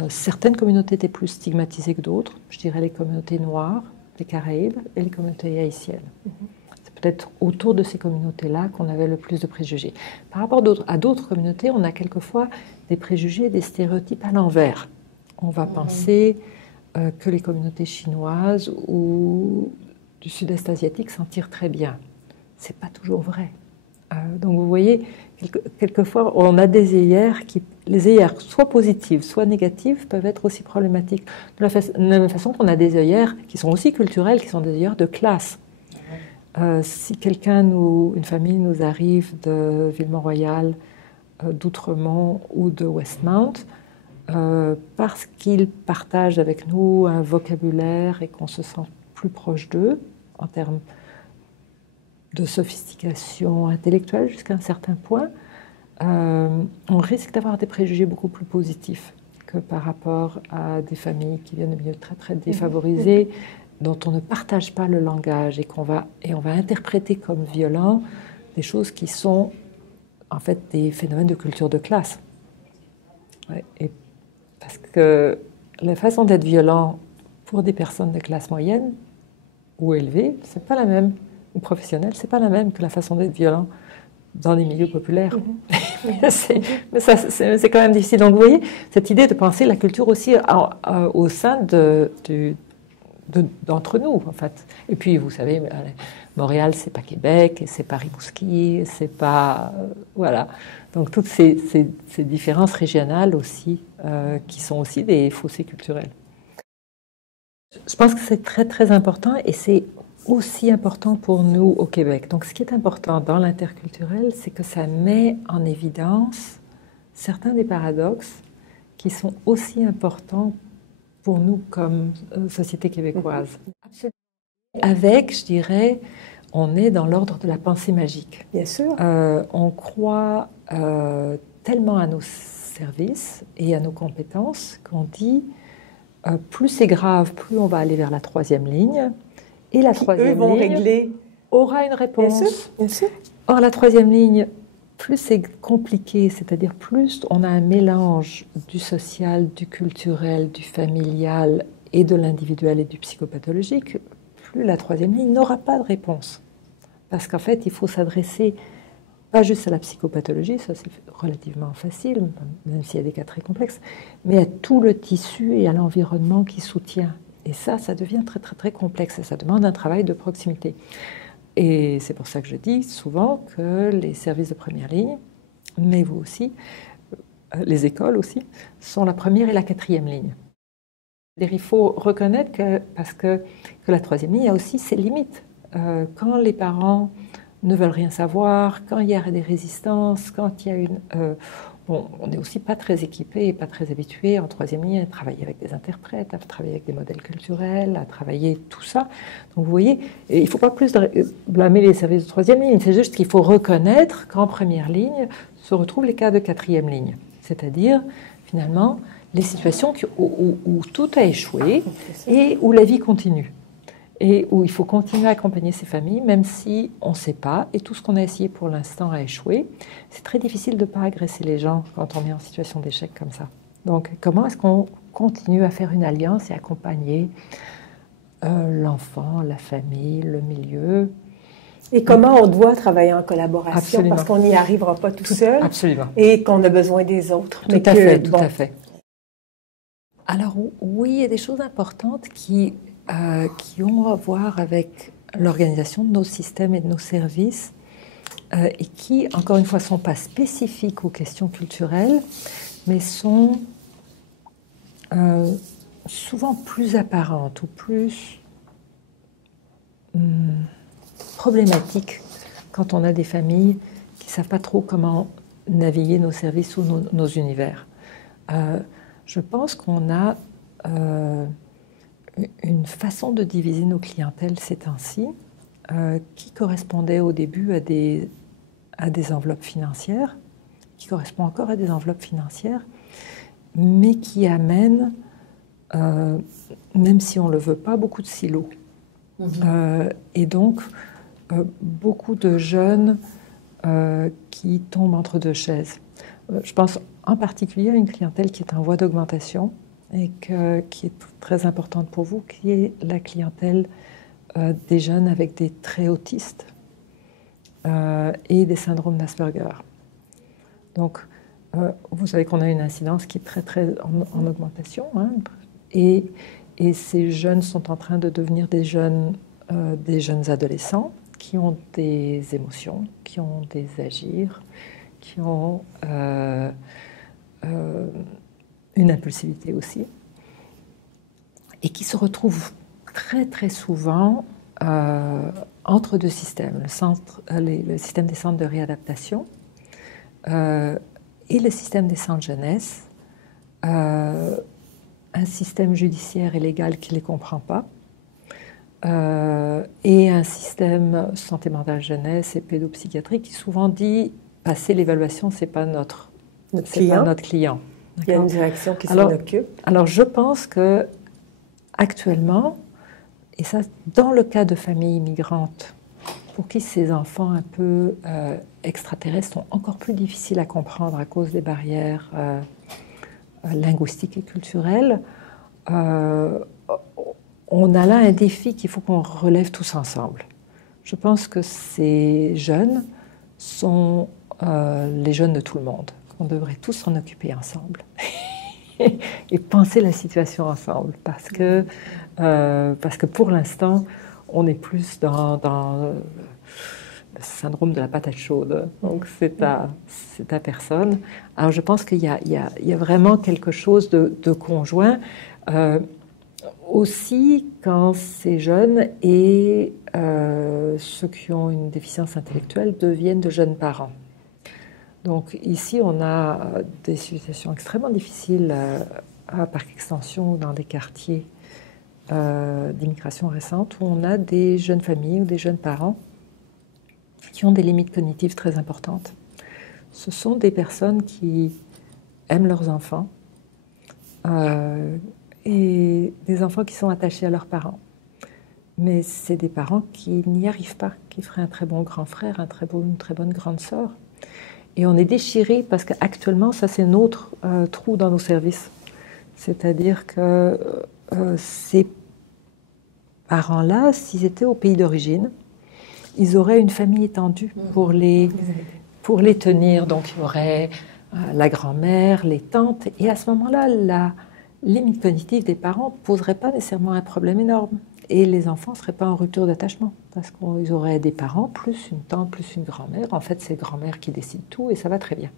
certaines communautés étaient plus stigmatisées que d'autres. Je dirais les communautés noires, les Caraïbes et les communautés haïtiennes. C'est peut-être autour de ces communautés-là qu'on avait le plus de préjugés. Par rapport à d'autres communautés, on a quelquefois des préjugés, des stéréotypes à l'envers. On va penser que les communautés chinoises ou du sud-est asiatique s'en tirent très bien. C'est pas toujours vrai. Donc vous voyez, quelquefois, on a des œillères les œillères, soit positives, soit négatives, peuvent être aussi problématiques. De la même façon qu'on a des œillères qui sont aussi culturelles, qui sont des œillères de classe. Si une famille nous arrive de Villemont-Royal, d'Outremont ou de Westmount, parce qu'ils partagent avec nous un vocabulaire et qu'on se sent plus proche d'eux en termes de sophistication intellectuelle jusqu'à un certain point, on risque d'avoir des préjugés beaucoup plus positifs que par rapport à des familles qui viennent de milieux très très défavorisés, dont on ne partage pas le langage et on va interpréter comme violents des choses qui sont en fait des phénomènes de culture de classe. Ouais, et parce que la façon d'être violent pour des personnes de classe moyenne ou élevée, c'est pas la même, ou professionnelle, c'est pas la même que la façon d'être violent dans les milieux populaires. Mais c'est quand même difficile. Donc vous voyez, cette idée de penser la culture aussi au sein d'entre nous, en fait. Et puis, vous savez, Montréal, c'est pas Québec, et c'est pas Rimouski, c'est pas... voilà. Donc toutes ces différences régionales aussi, qui sont aussi des fossés culturels. Je pense que c'est très, très important, et c'est aussi important pour nous au Québec. Donc ce qui est important dans l'interculturel, c'est que ça met en évidence certains des paradoxes qui sont aussi importants pour nous comme société québécoise. Absolument. Avec, je dirais, on est dans l'ordre de la pensée magique. Bien sûr. On croit tellement à nos services et à nos compétences qu'on dit plus c'est grave, plus on va aller vers la troisième ligne. Et la troisième ligne régler. Aura une réponse. Bien sûr, bien sûr. Or, la troisième ligne, plus c'est compliqué, c'est-à-dire plus on a un mélange du social, du culturel, du familial et de l'individuel et du psychopathologique, plus la troisième ligne n'aura pas de réponse. Parce qu'en fait, il faut s'adresser pas juste à la psychopathologie, ça c'est relativement facile, même s'il y a des cas très complexes, mais à tout le tissu et à l'environnement qui soutient. Et ça devient très, très, très complexe et ça demande un travail de proximité. Et c'est pour ça que je dis souvent que les services de première ligne, mais vous aussi, les écoles aussi, sont la première et la quatrième ligne. Il faut reconnaître que la troisième ligne a aussi ses limites. Quand les parents ne veulent rien savoir, quand il y a des résistances, quand il y a une... Bon, on n'est aussi pas très équipé et pas très habitué en troisième ligne à travailler avec des interprètes, à travailler avec des modèles culturels, à travailler tout ça. Donc vous voyez, il ne faut pas plus blâmer les services de troisième ligne, c'est juste qu'il faut reconnaître qu'en première ligne se retrouvent les cas de quatrième ligne. C'est-à-dire, finalement, les situations où tout a échoué et où la vie continue. Et où il faut continuer à accompagner ces familles, même si on ne sait pas, et tout ce qu'on a essayé pour l'instant a échoué. C'est très difficile de ne pas agresser les gens quand on est en situation d'échec comme ça. Donc, comment est-ce qu'on continue à faire une alliance et accompagner l'enfant, la famille, le milieu? Et comment on doit travailler en collaboration, Absolument. Parce qu'on n'y arrivera pas tout seul. Absolument. Et qu'on a besoin des autres. Tout à fait, tout à fait. Alors oui, il y a des choses importantes qui ont à voir avec l'organisation de nos systèmes et de nos services et qui, encore une fois, ne sont pas spécifiques aux questions culturelles, mais sont souvent plus apparentes ou plus problématiques quand on a des familles qui ne savent pas trop comment naviguer nos services ou nos univers. Je pense qu'on a une façon de diviser nos clientèles ces temps-ci qui correspondait au début à des enveloppes financières, qui correspond encore à des enveloppes financières, mais qui amène, même si on ne le veut pas, beaucoup de silos. Et donc, beaucoup de jeunes qui tombent entre deux chaises. Je pense en particulier à une clientèle qui est en voie d'augmentation et qui est très importante pour vous, qui est la clientèle des jeunes avec des traits autistes et des syndromes d'Asperger. Donc, vous savez qu'on a une incidence qui est très, très en augmentation, hein, et ces jeunes sont en train de devenir des jeunes adolescents qui ont des émotions, qui ont des agirs, qui ont une impulsivité aussi, et qui se retrouvent très très souvent entre deux systèmes, le système des centres de réadaptation et le système des centres jeunesse, un système judiciaire et légal qui ne les comprend pas, et un système santé mentale jeunesse et pédopsychiatrie qui souvent dit passer l'évaluation, c'est pas notre client. Il y a une direction qui s'en occupe. Alors je pense que actuellement, et ça dans le cas de familles immigrantes, pour qui ces enfants un peu extraterrestres sont encore plus difficiles à comprendre à cause des barrières linguistiques et culturelles, on a là un défi qu'il faut qu'on relève tous ensemble. Je pense que ces jeunes sont les jeunes de tout le monde, qu'on devrait tous s'en occuper ensemble et penser la situation ensemble, parce que pour l'instant, on est plus dans le syndrome de la patate chaude, donc c'est à personne. Alors je pense qu'il y a vraiment quelque chose de conjoint. Aussi, quand ces jeunes et ceux qui ont une déficience intellectuelle deviennent de jeunes parents. Donc ici, on a des situations extrêmement difficiles à Parc Extension ou dans des quartiers d'immigration récente où on a des jeunes familles ou des jeunes parents qui ont des limites cognitives très importantes. Ce sont des personnes qui aiment leurs enfants, et des enfants qui sont attachés à leurs parents. Mais c'est des parents qui n'y arrivent pas, qui feraient un très bon grand frère, une très bonne grande sœur. Et on est déchirés parce qu'actuellement, ça c'est notre trou dans nos services. C'est-à-dire que ces parents-là, s'ils étaient au pays d'origine, ils auraient une famille étendue pour les tenir. Donc il y aurait la grand-mère, les tantes, et à ce moment-là, la limite cognitive des parents ne poserait pas nécessairement un problème énorme. Et les enfants ne seraient pas en rupture d'attachement, parce qu'ils auraient des parents, plus une tante, plus une grand-mère. En fait, c'est grand-mère qui décide tout, et ça va très bien.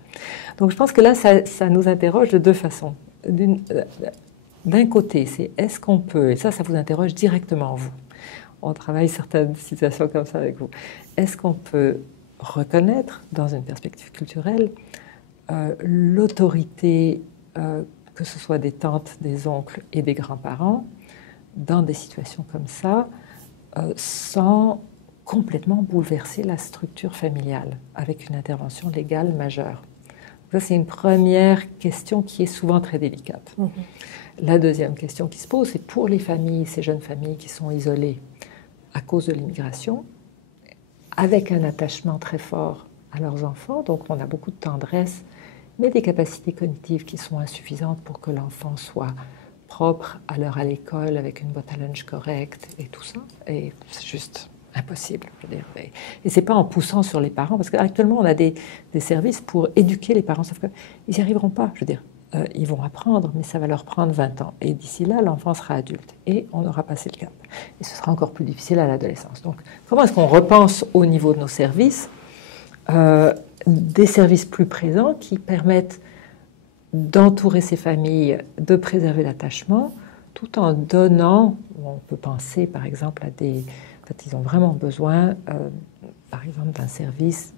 Donc je pense que là, ça nous interroge de deux façons. D'un côté, c'est est-ce qu'on peut, et ça vous interroge directement vous. On travaille certaines situations comme ça avec vous. Est-ce qu'on peut reconnaître, dans une perspective culturelle, l'autorité que ce soit des tantes, des oncles et des grands-parents, dans des situations comme ça, sans complètement bouleverser la structure familiale, avec une intervention légale majeure. Ça, c'est une première question qui est souvent très délicate. Mmh. La deuxième question qui se pose, c'est pour les familles, ces jeunes familles qui sont isolées à cause de l'immigration, avec un attachement très fort à leurs enfants, donc on a beaucoup de tendresse, mais des capacités cognitives qui sont insuffisantes pour que l'enfant soit propre à l'heure à l'école, avec une boîte à lunch correcte et tout ça. Et c'est juste impossible, je veux dire. Et c'est pas en poussant sur les parents, parce qu'actuellement, on a des services pour éduquer les parents, sauf qu'ils n'y arriveront pas, je veux dire. Ils vont apprendre, mais ça va leur prendre 20 ans. Et d'ici là, l'enfant sera adulte et on aura passé le cap. Et ce sera encore plus difficile à l'adolescence. Donc, comment est-ce qu'on repense au niveau de nos services des services plus présents qui permettent d'entourer ces familles, de préserver l'attachement, tout en donnant, on peut penser par exemple à des... En fait, ils ont vraiment besoin, par exemple, d'un service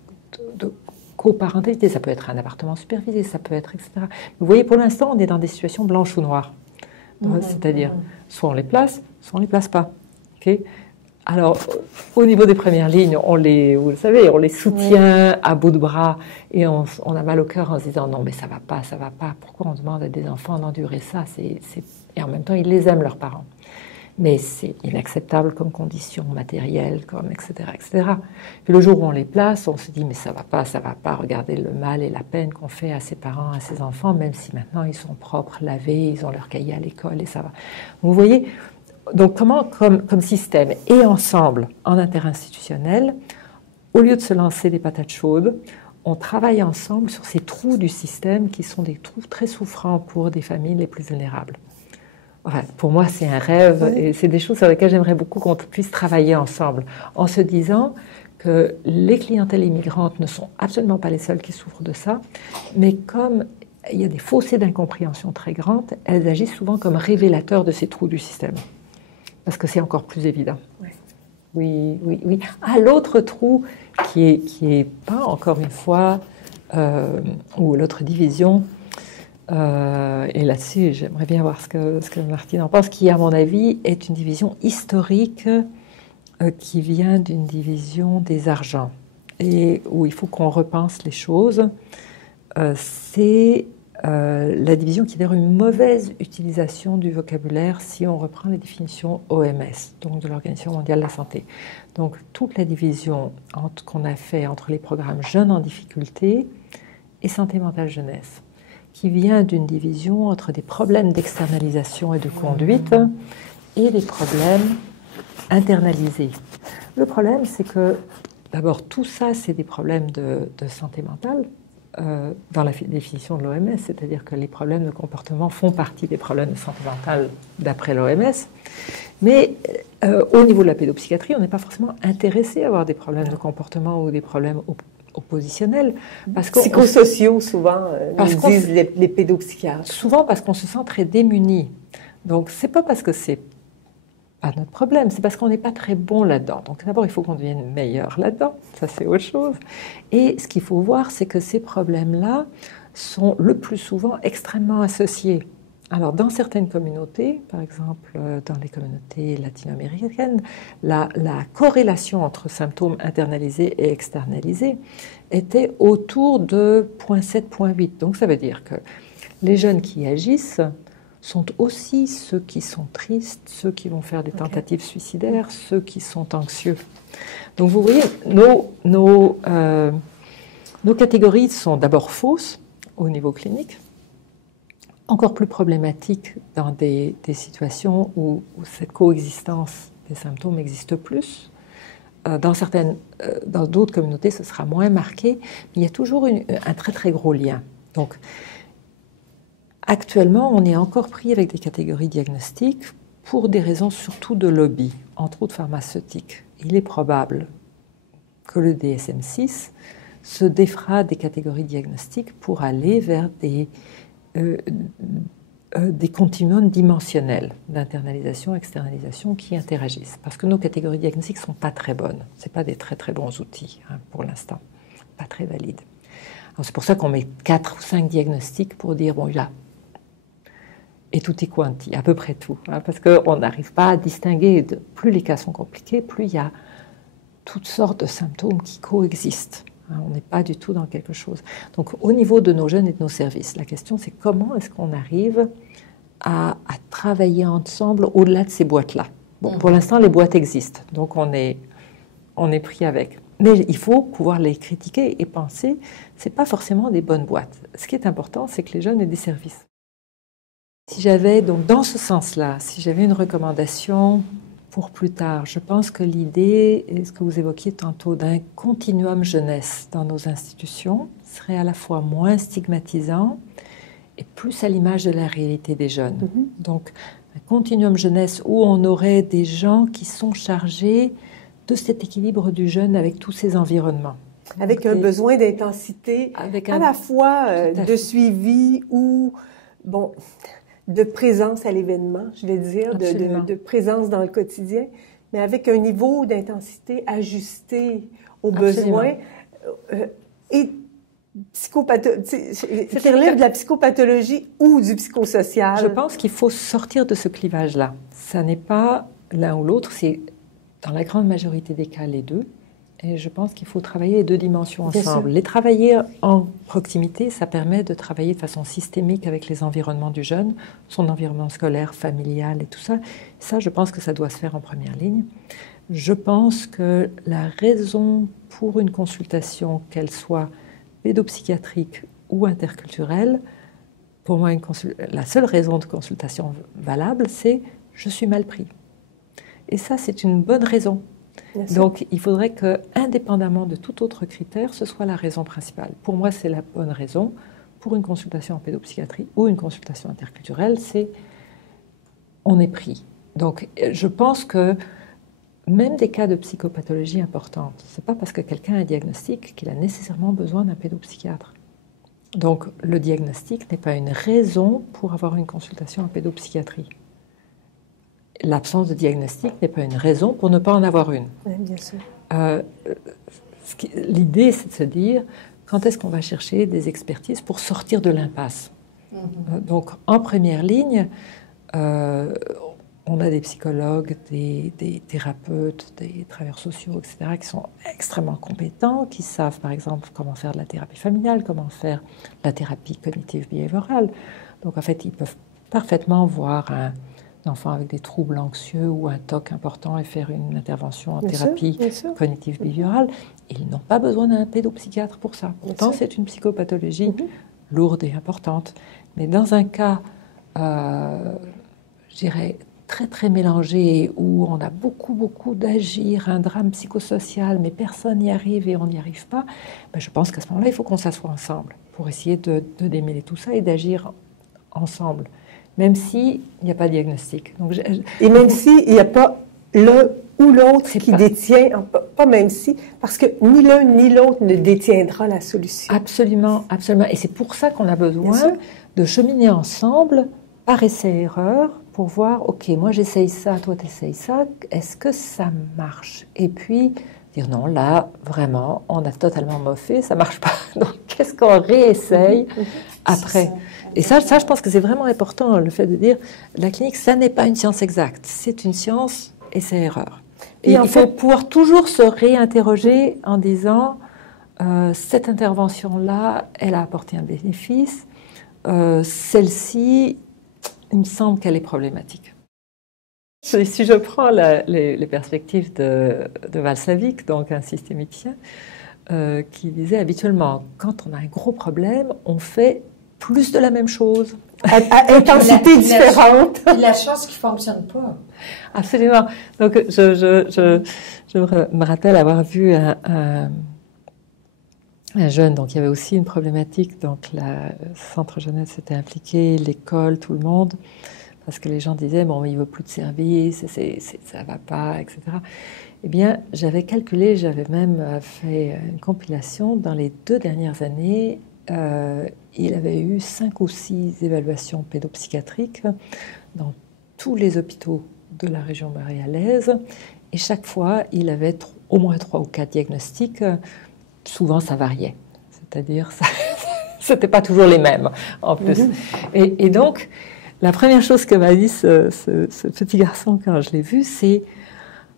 de coparentalité. Ça peut être un appartement supervisé, ça peut être, etc. Vous voyez, pour l'instant, on est dans des situations blanches ou noires. C'est-à-dire, soit on les place, soit on ne les place pas. Okay. Alors, au niveau des premières lignes, vous le savez, on les soutient à bout de bras et on a mal au cœur en se disant non mais ça va pas. Pourquoi on demande à des enfants d'endurer ça? Et en même temps, ils les aiment, leurs parents. Mais c'est inacceptable comme condition matérielle, etc., etc. Puis le jour où on les place, on se dit mais ça va pas, regardez le mal et la peine qu'on fait à ses parents, à ses enfants, même si maintenant ils sont propres, lavés, ils ont leur cahier à l'école et ça va. Vous voyez, donc comment, comme système et ensemble, en interinstitutionnel, au lieu de se lancer des patates chaudes, on travaille ensemble sur ces trous du système qui sont des trous très souffrants pour des familles les plus vulnérables. Enfin, pour moi, c'est un rêve et c'est des choses sur lesquelles j'aimerais beaucoup qu'on puisse travailler ensemble, en se disant que les clientèles immigrantes ne sont absolument pas les seules qui souffrent de ça, mais comme il y a des fossés d'incompréhension très grandes, elles agissent souvent comme révélateurs de ces trous du système, parce que c'est encore plus évident. Oui. Ah, l'autre trou qui est pas, encore une fois, ou l'autre division, et là-dessus, j'aimerais bien voir ce que Martine en pense, qui, à mon avis, est une division historique qui vient d'une division des argents, et où il faut qu'on repense les choses. C'est la division qui est d'ailleurs une mauvaise utilisation du vocabulaire si on reprend les définitions OMS, donc de l'Organisation mondiale de la santé. Donc toute la division qu'on a fait entre les programmes jeunes en difficulté et santé mentale jeunesse, qui vient d'une division entre des problèmes d'externalisation et de conduite et des problèmes internalisés. Le problème, c'est que d'abord tout ça, c'est des problèmes de santé mentale, dans la définition de l'OMS, c'est-à-dire que les problèmes de comportement font partie des problèmes de santé mentale d'après l'OMS. Mais au niveau de la pédopsychiatrie, on n'est pas forcément intéressé à avoir des problèmes de comportement ou des problèmes oppositionnels. Psychosociaux, souvent, nous disent les pédopsychiatres. Souvent parce qu'on se sent très démuni. Donc, c'est pas parce que c'est pas notre problème, c'est parce qu'on n'est pas très bon là-dedans. Donc d'abord, il faut qu'on devienne meilleur là-dedans, ça c'est autre chose. Et ce qu'il faut voir, c'est que ces problèmes-là sont le plus souvent extrêmement associés. Alors dans certaines communautés, par exemple dans les communautés latino-américaines, la corrélation entre symptômes internalisés et externalisés était autour de 0,7, 0,8. Donc ça veut dire que les jeunes qui agissent sont aussi ceux qui sont tristes, ceux qui vont faire des tentatives suicidaires, ceux qui sont anxieux. Donc vous voyez, nos catégories sont d'abord fausses au niveau clinique, encore plus problématiques dans des situations où cette coexistence des symptômes n'existe plus. Dans d'autres communautés, ce sera moins marqué, mais il y a toujours un très très gros lien. Donc, actuellement, on est encore pris avec des catégories diagnostiques pour des raisons surtout de lobby, entre autres pharmaceutiques. Il est probable que le DSM-6 se défera des catégories diagnostiques pour aller vers des continuums dimensionnels d'internalisation, externalisation qui interagissent. Parce que nos catégories diagnostiques ne sont pas très bonnes. Ce sont pas des très très bons outils pour l'instant, pas très valides. C'est pour ça qu'on met 4 ou 5 diagnostiques pour dire, bon, là, et tutti quanti, à peu près tout. Parce qu'on n'arrive pas à distinguer, plus les cas sont compliqués, plus il y a toutes sortes de symptômes qui coexistent. On n'est pas du tout dans quelque chose. Donc au niveau de nos jeunes et de nos services, la question c'est comment est-ce qu'on arrive à travailler ensemble au-delà de ces boîtes-là. Bon, pour l'instant, les boîtes existent, donc on est pris avec. Mais il faut pouvoir les critiquer et penser, c'est pas forcément des bonnes boîtes. Ce qui est important, c'est que les jeunes aient des services. Si j'avais, donc dans ce sens-là, si j'avais une recommandation pour plus tard, je pense que l'idée, ce que vous évoquiez tantôt, d'un continuum jeunesse dans nos institutions serait à la fois moins stigmatisant et plus à l'image de la réalité des jeunes. Donc, un continuum jeunesse où on aurait des gens qui sont chargés de cet équilibre du jeune avec tous ses environnements. Avec un besoin d'intensité, à la fois de suivi ou, bon, de présence à l'événement, je vais dire, de présence dans le quotidien, mais avec un niveau d'intensité ajusté aux besoins et qui relève de la psychopathologie ou du psychosocial. Je pense qu'il faut sortir de ce clivage-là. Ça n'est pas l'un ou l'autre, c'est dans la grande majorité des cas les deux. Et je pense qu'il faut travailler les deux dimensions ensemble. Les travailler en proximité, ça permet de travailler de façon systémique avec les environnements du jeune, son environnement scolaire, familial et tout ça. Ça, je pense que ça doit se faire en première ligne. Je pense que la raison pour une consultation, qu'elle soit pédopsychiatrique ou interculturelle, pour moi, la seule raison de consultation valable, c'est « je suis mal pris ». Et ça, c'est une bonne raison. Donc, il faudrait que, indépendamment de tout autre critère, ce soit la raison principale. Pour moi, c'est la bonne raison. Pour une consultation en pédopsychiatrie ou une consultation interculturelle, c'est on est pris. Donc, je pense que même des cas de psychopathologie importante, c'est pas parce que quelqu'un a un diagnostic qu'il a nécessairement besoin d'un pédopsychiatre. Donc, le diagnostic n'est pas une raison pour avoir une consultation en pédopsychiatrie. L'absence de diagnostic n'est pas une raison pour ne pas en avoir une. Oui, bien sûr. L'idée, c'est de se dire, quand est-ce qu'on va chercher des expertises pour sortir de l'impasse ? Donc, en première ligne, on a des psychologues, des thérapeutes, des travailleurs sociaux, etc., qui sont extrêmement compétents, qui savent, par exemple, comment faire de la thérapie familiale, comment faire de la thérapie cognitive behaviorale. Donc, en fait, ils peuvent parfaitement voir un enfant avec des troubles anxieux ou un TOC important et faire une intervention en thérapie cognitive behaviorale. Ils n'ont pas besoin d'un pédopsychiatre pour ça. Pourtant, c'est une psychopathologie lourde et importante. Mais dans un cas, je dirais, très très mélangé, où on a beaucoup d'agir, un drame psychosocial, mais personne n'y arrive et on n'y arrive pas, ben je pense qu'à ce moment-là, il faut qu'on s'assoie ensemble pour essayer de démêler tout ça et d'agir ensemble, même s'il n'y a pas de diagnostic. Donc, et même s'il n'y a pas l'un ou l'autre qui détient, pas même si, parce que ni l'un ni l'autre ne détiendra la solution. Absolument, absolument. Et c'est pour ça qu'on a besoin de cheminer ensemble par essai-erreur pour voir, OK, moi j'essaye ça, toi t'essayes ça, est-ce que ça marche? Et puis dire non, là, vraiment, on a totalement moffé, ça marche pas. Donc, qu'est-ce qu'on réessaye après? Et ça, je pense que c'est vraiment important, le fait de dire, la clinique, ça n'est pas une science exacte, c'est une science essai-erreur. Et il faut pouvoir toujours se réinterroger en disant, cette intervention-là, elle a apporté un bénéfice, celle-ci, il me semble qu'elle est problématique. Si je prends les perspectives de Valsavik, donc un systémicien, qui disait habituellement, quand on a un gros problème, on fait plus de la même chose. À intensité différente. La chose qui ne fonctionne pas. Absolument. Donc, je me rappelle avoir vu un jeune, donc il y avait aussi une problématique, donc le centre jeunesse s'était impliqué, l'école, tout le monde, parce que les gens disaient, bon, il ne veut plus de service, ça ne va pas, etc. Eh bien, j'avais calculé, j'avais même fait une compilation, dans les 2 dernières années, il avait eu 5 ou 6 évaluations pédopsychiatriques dans tous les hôpitaux de la région montréalaise, et chaque fois, il avait au moins 3 ou 4 diagnostics. Souvent, ça variait, c'est-à-dire, c'était pas toujours les mêmes, en plus. Et donc, la première chose que m'a dit ce petit garçon quand je l'ai vu, c'est,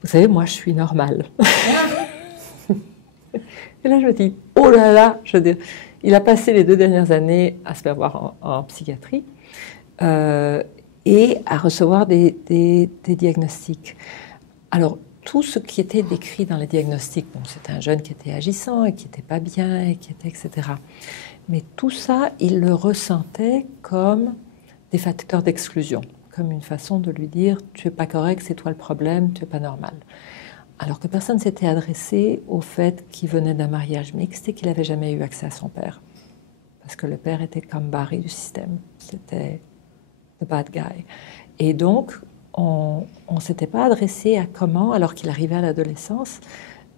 vous savez, moi, je suis normal. Et là, je me dis, oh là là, je veux dire, il a passé les 2 dernières années à se faire voir en psychiatrie et à recevoir des diagnostics. Alors, tout ce qui était décrit dans les diagnostics, bon, c'était un jeune qui était agissant et qui n'était pas bien, et qui était, etc. Mais tout ça, il le ressentait comme des facteurs d'exclusion, comme une façon de lui dire « tu n'es pas correct, c'est toi le problème, tu n'es pas normal ». Alors que personne ne s'était adressé au fait qu'il venait d'un mariage mixte et qu'il n'avait jamais eu accès à son père. Parce que le père était comme barré du système, c'était the bad guy. Et donc, on ne s'était pas adressé à comment, alors qu'il arrivait à l'adolescence,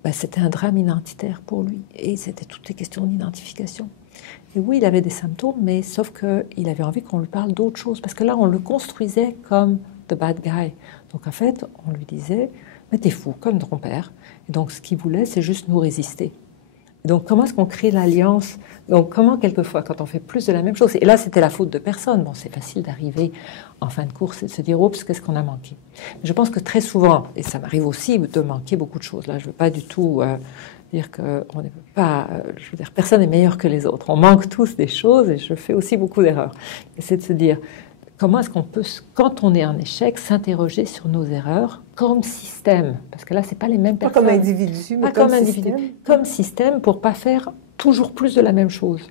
ben c'était un drame identitaire pour lui. Et c'était toutes les questions d'identification. Et oui, il avait des symptômes, mais sauf qu'il avait envie qu'on lui parle d'autre chose. Parce que là, on le construisait comme the bad guy. Donc en fait, on lui disait, mais t'es fou, comme ton père. Et donc ce qu'il voulait, c'est juste nous résister. Et donc comment est-ce qu'on crée l'alliance? Donc comment quelquefois, quand on fait plus de la même chose, et là c'était la faute de personne, bon c'est facile d'arriver en fin de course et de se dire, oups, qu'est-ce qu'on a manqué? Mais je pense que très souvent, et ça m'arrive aussi de manquer beaucoup de choses, là je ne veux pas du tout dire qu'on ne peut pas, je veux dire, personne n'est meilleur que les autres, on manque tous des choses et je fais aussi beaucoup d'erreurs. Et c'est de se dire, comment est-ce qu'on peut, quand on est en échec, s'interroger sur nos erreurs comme système? Parce que là, ce n'est pas les mêmes personnes. Pas comme individu, mais comme individu. Comme système pour ne pas faire toujours plus de la même chose.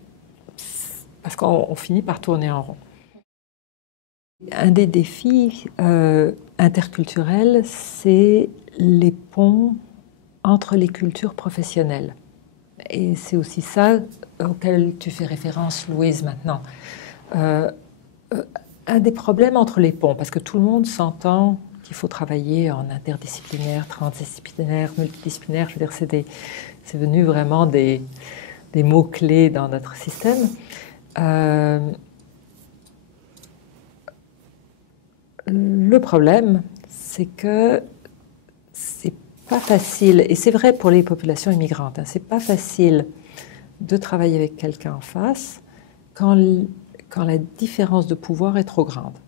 Parce qu'on finit par tourner en rond. Un des défis interculturels, c'est les ponts entre les cultures professionnelles. Et c'est aussi ça auquel tu fais référence, Louise, maintenant. Un des problèmes entre les ponts, parce que tout le monde s'entend qu'il faut travailler en interdisciplinaire, transdisciplinaire, multidisciplinaire, je veux dire, c'est devenu vraiment des mots-clés dans notre système. Le problème, c'est que c'est pas facile, et c'est vrai pour les populations immigrantes, hein, c'est pas facile de travailler avec quelqu'un en face quand quand la différence de pouvoir est trop grande.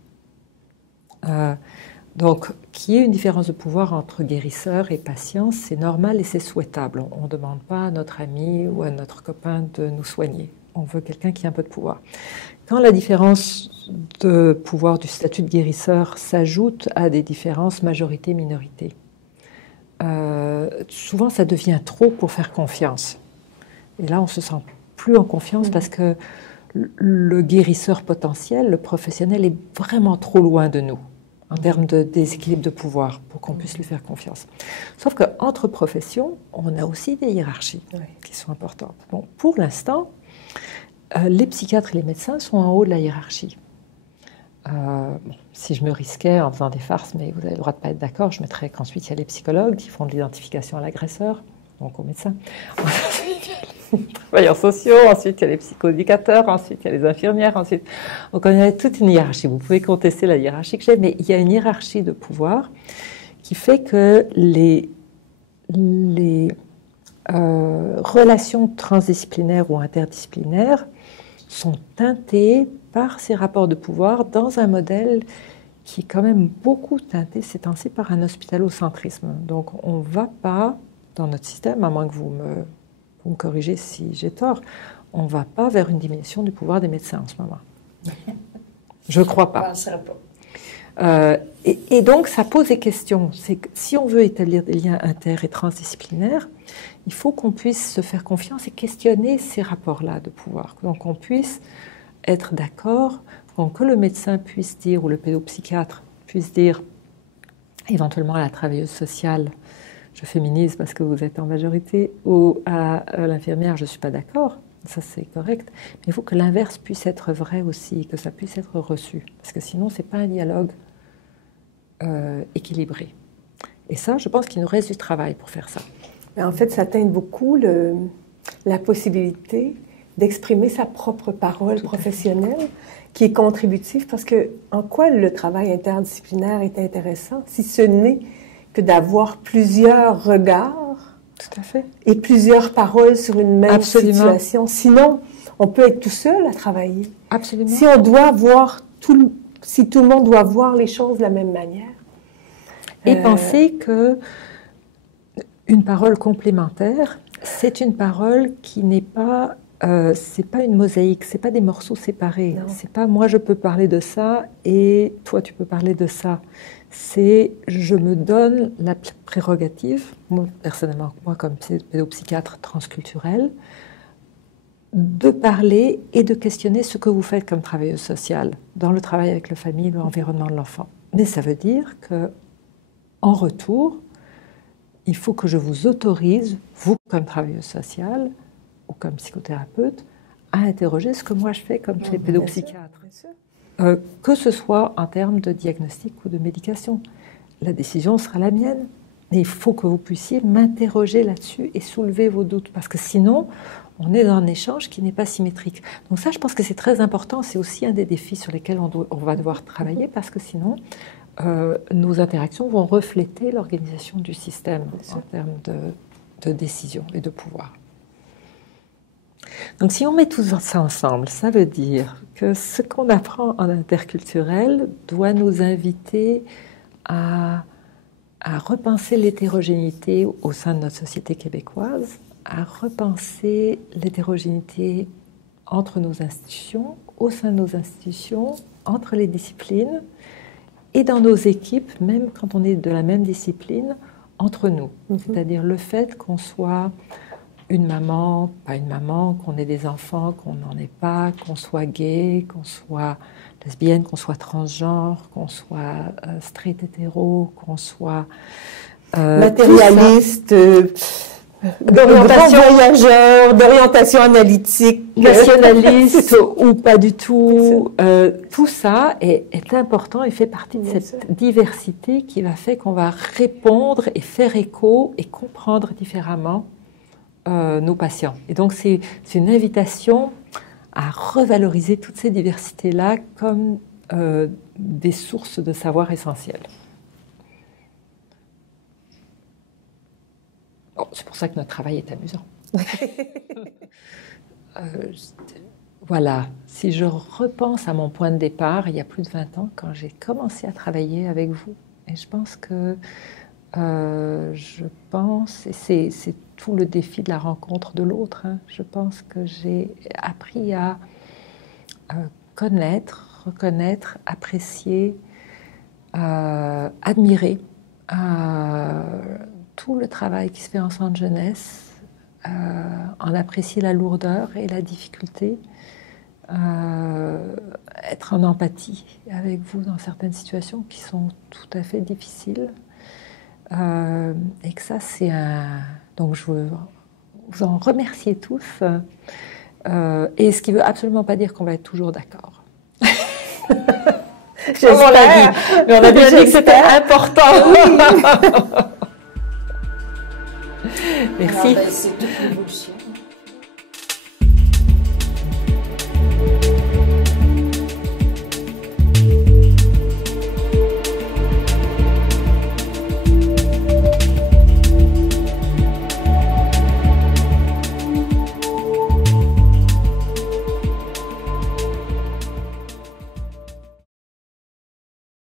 Donc, qu'il y ait une différence de pouvoir entre guérisseur et patient, c'est normal et c'est souhaitable. On ne demande pas à notre ami ou à notre copain de nous soigner. On veut quelqu'un qui a un peu de pouvoir. Quand la différence de pouvoir du statut de guérisseur s'ajoute à des différences majorité-minorité, souvent ça devient trop pour faire confiance. Et là, on se sent plus en confiance parce que le guérisseur potentiel, le professionnel, est vraiment trop loin de nous en termes de déséquilibre de pouvoir pour qu'on puisse lui faire confiance. Sauf qu'entre professions, on a aussi des hiérarchies qui sont importantes. Bon, pour l'instant, les psychiatres et les médecins sont en haut de la hiérarchie. Si je me risquais en faisant des farces, mais vous avez le droit de ne pas être d'accord, je mettrais qu'ensuite il y a les psychologues qui font de l'identification à l'agresseur, donc aux médecins. Les travailleurs sociaux, ensuite il y a les psychoéducateurs, ensuite il y a les infirmières, ensuite... Donc on a toute une hiérarchie. Vous pouvez contester la hiérarchie que j'ai, mais il y a une hiérarchie de pouvoir qui fait que les relations transdisciplinaires ou interdisciplinaires sont teintées par ces rapports de pouvoir dans un modèle qui est quand même beaucoup teinté ces temps-ci par un hospitalocentrisme. Donc on ne va pas, dans notre système, à moins que vous me corrigez si j'ai tort, on ne va pas vers une diminution du pouvoir des médecins en ce moment. Je ne crois pas. Et donc, ça pose des questions. C'est que si on veut établir des liens inter- et transdisciplinaires, il faut qu'on puisse se faire confiance et questionner ces rapports-là de pouvoir. Donc, qu'on puisse être d'accord, que le médecin puisse dire, ou le pédopsychiatre puisse dire, éventuellement à la travailleuse sociale, je féminise parce que vous êtes en majorité, ou à l'infirmière, je ne suis pas d'accord, ça c'est correct, mais il faut que l'inverse puisse être vrai aussi, que ça puisse être reçu, parce que sinon ce n'est pas un dialogue équilibré. Et ça, je pense qu'il nous reste du travail pour faire ça. Mais en fait, ça teinte beaucoup la possibilité d'exprimer sa propre parole professionnelle, qui est contributive, parce que en quoi le travail interdisciplinaire est intéressant, si ce n'est que d'avoir plusieurs regards tout à fait. Et plusieurs paroles sur une même Absolument. Situation. Sinon, on peut être tout seul à travailler. Absolument. Si on doit voir si tout le monde doit voir les choses de la même manière. Et penser que une parole complémentaire, c'est une parole qui n'est pas, c'est pas une mosaïque, c'est pas des morceaux séparés. C'est pas moi je peux parler de ça et toi tu peux parler de ça. C'est je me donne la prérogative, moi, personnellement, moi comme pédopsychiatre transculturel, de parler et de questionner ce que vous faites comme travailleuse sociale dans le travail avec la famille, l'environnement de l'enfant. Mais ça veut dire que, en retour, il faut que je vous autorise, vous comme travailleuse sociale ou comme psychothérapeute, à interroger ce que moi je fais comme pédopsychiatre. Que ce soit en termes de diagnostic ou de médication. La décision sera la mienne, mais il faut que vous puissiez m'interroger là-dessus et soulever vos doutes, parce que sinon, on est dans un échange qui n'est pas symétrique. Donc ça, je pense que c'est très important, c'est aussi un des défis sur lesquels on va devoir travailler, parce que sinon, nos interactions vont refléter l'organisation du système en termes de décision et de pouvoir. Donc si on met tout ça ensemble, ça veut dire que ce qu'on apprend en interculturel doit nous inviter à repenser l'hétérogénéité au sein de notre société québécoise, à repenser l'hétérogénéité entre nos institutions, au sein de nos institutions, entre les disciplines et dans nos équipes, même quand on est de la même discipline, entre nous. C'est-à-dire le fait qu'on soit une maman, pas une maman, qu'on ait des enfants, qu'on n'en ait pas, qu'on soit gay, qu'on soit lesbienne, qu'on soit transgenre, qu'on soit straight hétéro, qu'on soit matérialiste, d'orientation voyageur, d'orientation analytique, nationaliste ou pas du tout. Tout ça est important et fait partie de cette diversité qui va faire qu'on va répondre et faire écho et comprendre différemment nos patients. Et donc c'est une invitation à revaloriser toutes ces diversités-là comme des sources de savoir essentielles. Bon, c'est pour ça que notre travail est amusant. Voilà, si je repense à mon point de départ, il y a plus de 20 ans, quand j'ai commencé à travailler avec vous, et je pense que, et c'est tout le défi de la rencontre de l'autre, hein, je pense que j'ai appris à connaître, reconnaître, apprécier, admirer tout le travail qui se fait en centre jeunesse, en apprécier la lourdeur et la difficulté, être en empathie avec vous dans certaines situations qui sont tout à fait difficiles. Et que ça, c'est un... Donc je veux vous en remercier tous. Et ce qui ne veut absolument pas dire qu'on va être toujours d'accord. On l'a dit, mais on a déjà dit que c'était important. Oui. Merci. Alors, c'est toute l'évolution.